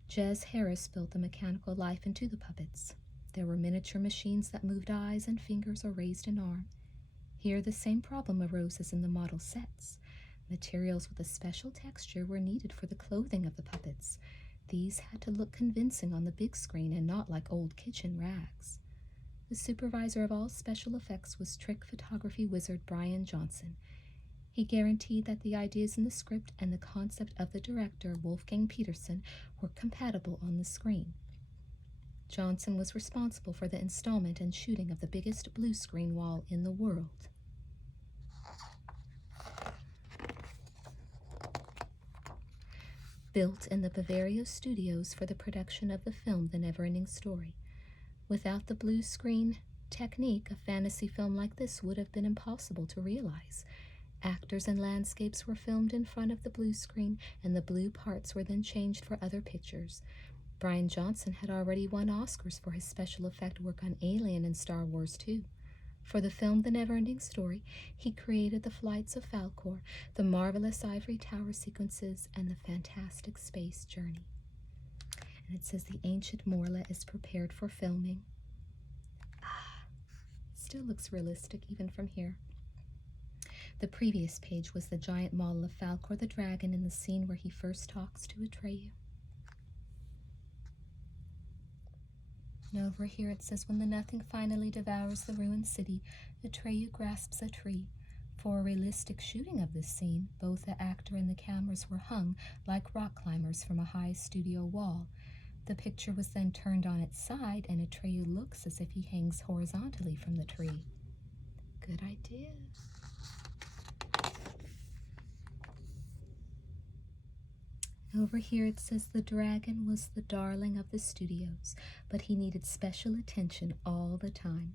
Jez Harris built the mechanical life into the puppets. There were miniature machines that moved eyes and fingers or raised an arm. Here the same problem arose as in the model sets. Materials with a special texture were needed for the clothing of the puppets. These had to look convincing on the big screen and not like old kitchen rags. The supervisor of all special effects was trick photography wizard Brian Johnson. He guaranteed that the ideas in the script and the concept of the director, Wolfgang Petersen, were compatible on the screen. Johnson was responsible for the installment and shooting of the biggest blue screen wall in the world. Built in the Bavaria studios for the production of the film The Neverending Story. Without the blue screen technique, a fantasy film like this would have been impossible to realize. Actors and landscapes were filmed in front of the blue screen, and the blue parts were then changed for other pictures. Brian Johnson had already won Oscars for his special effect work on Alien and Star Wars 2. For the film The Neverending Story, he created the flights of Falkor, the marvelous ivory tower sequences, and the fantastic space journey. And it says the ancient Morla is prepared for filming. Still looks realistic even from here. The previous page was the giant model of Falkor the dragon in the scene where he first talks to Atreyu. And over here it says, when the Nothing finally devours the ruined city, Atreyu grasps a tree. For a realistic shooting of this scene, both the actor and the cameras were hung like rock climbers from a high studio wall. The picture was then turned on its side, and Atreyu looks as if he hangs horizontally from the tree. Good idea. Over here it says the dragon was the darling of the studios, but he needed special attention all the time.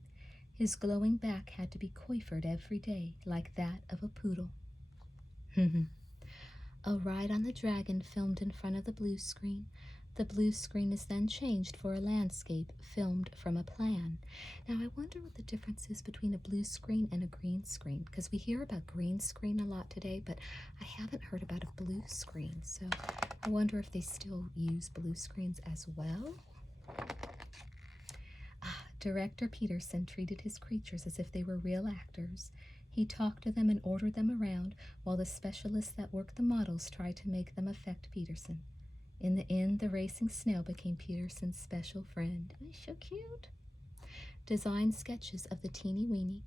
His glowing back had to be coiffured every day, like that of a poodle. A ride on the dragon filmed in front of the blue screen. The blue screen is then changed for a landscape filmed from a plan. Now I wonder what the difference is between a blue screen and a green screen, because we hear about green screen a lot today, but I haven't heard about a blue screen, so I wonder if they still use blue screens as well. Director Petersen treated his creatures as if they were real actors. He talked to them and ordered them around, while the specialists that worked the models tried to make them affect Petersen. In the end, the racing snail became Petersen's special friend. He's so cute. Designed sketches of the teeny weeny.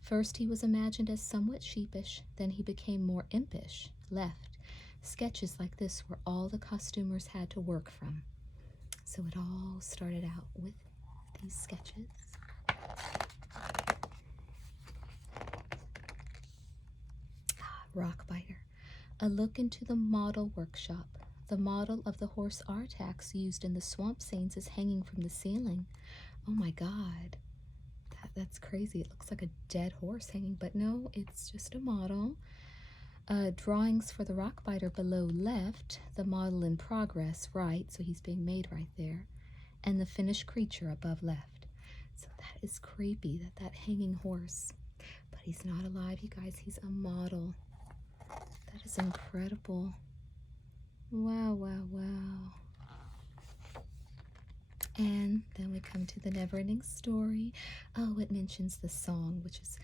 First he was imagined as somewhat sheepish, then he became more impish, left. Sketches like this were all the costumers had to work from. So it all started out with these sketches. Rockbiter. A look into the model workshop. The model of the horse Artax used in the swamp scenes is hanging from the ceiling. Oh my god. That's crazy. It looks like a dead horse hanging, but no, it's just a model. Drawings for the Rockbiter below left, the model in progress right, so he's being made right there, and the finished creature above left. So that is creepy, that hanging horse. But he's not alive, you guys. He's a model. That is incredible. Wow, wow, wow. And then we come to the Neverending Story. Oh, it mentions the song, which is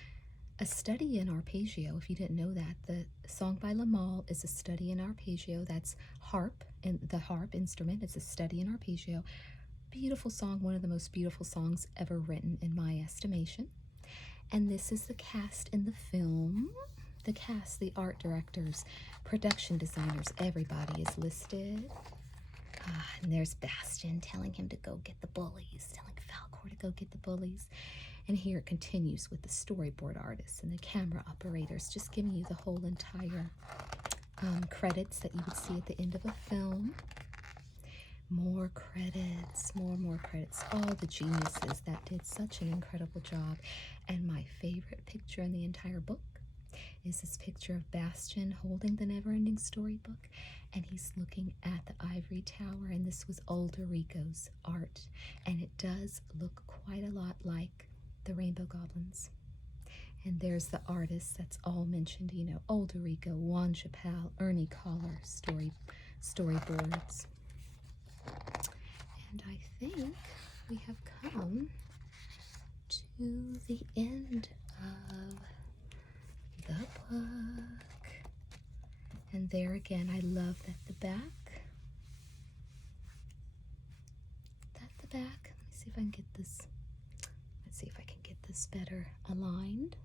a study in arpeggio. If you didn't know that, the song by Lamal is a study in arpeggio. That's harp, and the harp instrument is a study in arpeggio. Beautiful song, one of the most beautiful songs ever written in my estimation. And this is the cast in the film. The cast, the art directors, production designers, everybody is listed. And there's Bastian telling him to go get the bullies, telling Falkor to go get the bullies. And here it continues with the storyboard artists and the camera operators, just giving you the whole entire credits that you would see at the end of a film. More credits, more credits. All the geniuses that did such an incredible job. And my favorite picture in the entire book is this picture of Bastian holding the Neverending Story book, and he's looking at the ivory tower, and this was old RICO's art, and it does look quite a lot like the Rainbow Goblins. And there's the artists that's all mentioned, you know, old RICO, Juan Chappelle, Ernie Collar, storyboards. And I think we have come to the end of the book. And there again, I love that the back, let me see if I can get this, let's see if I can get this better aligned.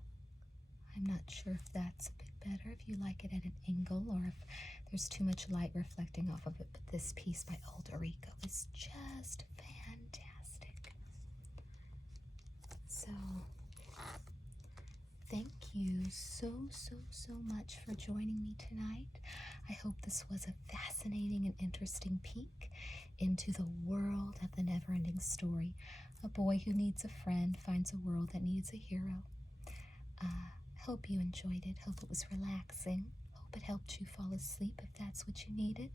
I'm not sure if that's a bit better, if you like it at an angle or if there's too much light reflecting off of it, but this piece by RICO is just fantastic. So, thank you so much for joining me tonight. I hope this was a fascinating and interesting peek into the world of the never-ending story. A boy who needs a friend finds a world that needs a hero. Hope you enjoyed it. Hope it was relaxing. Hope it helped you fall asleep if that's what you needed.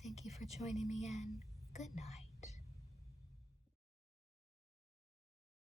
Thank you for joining me, and good night.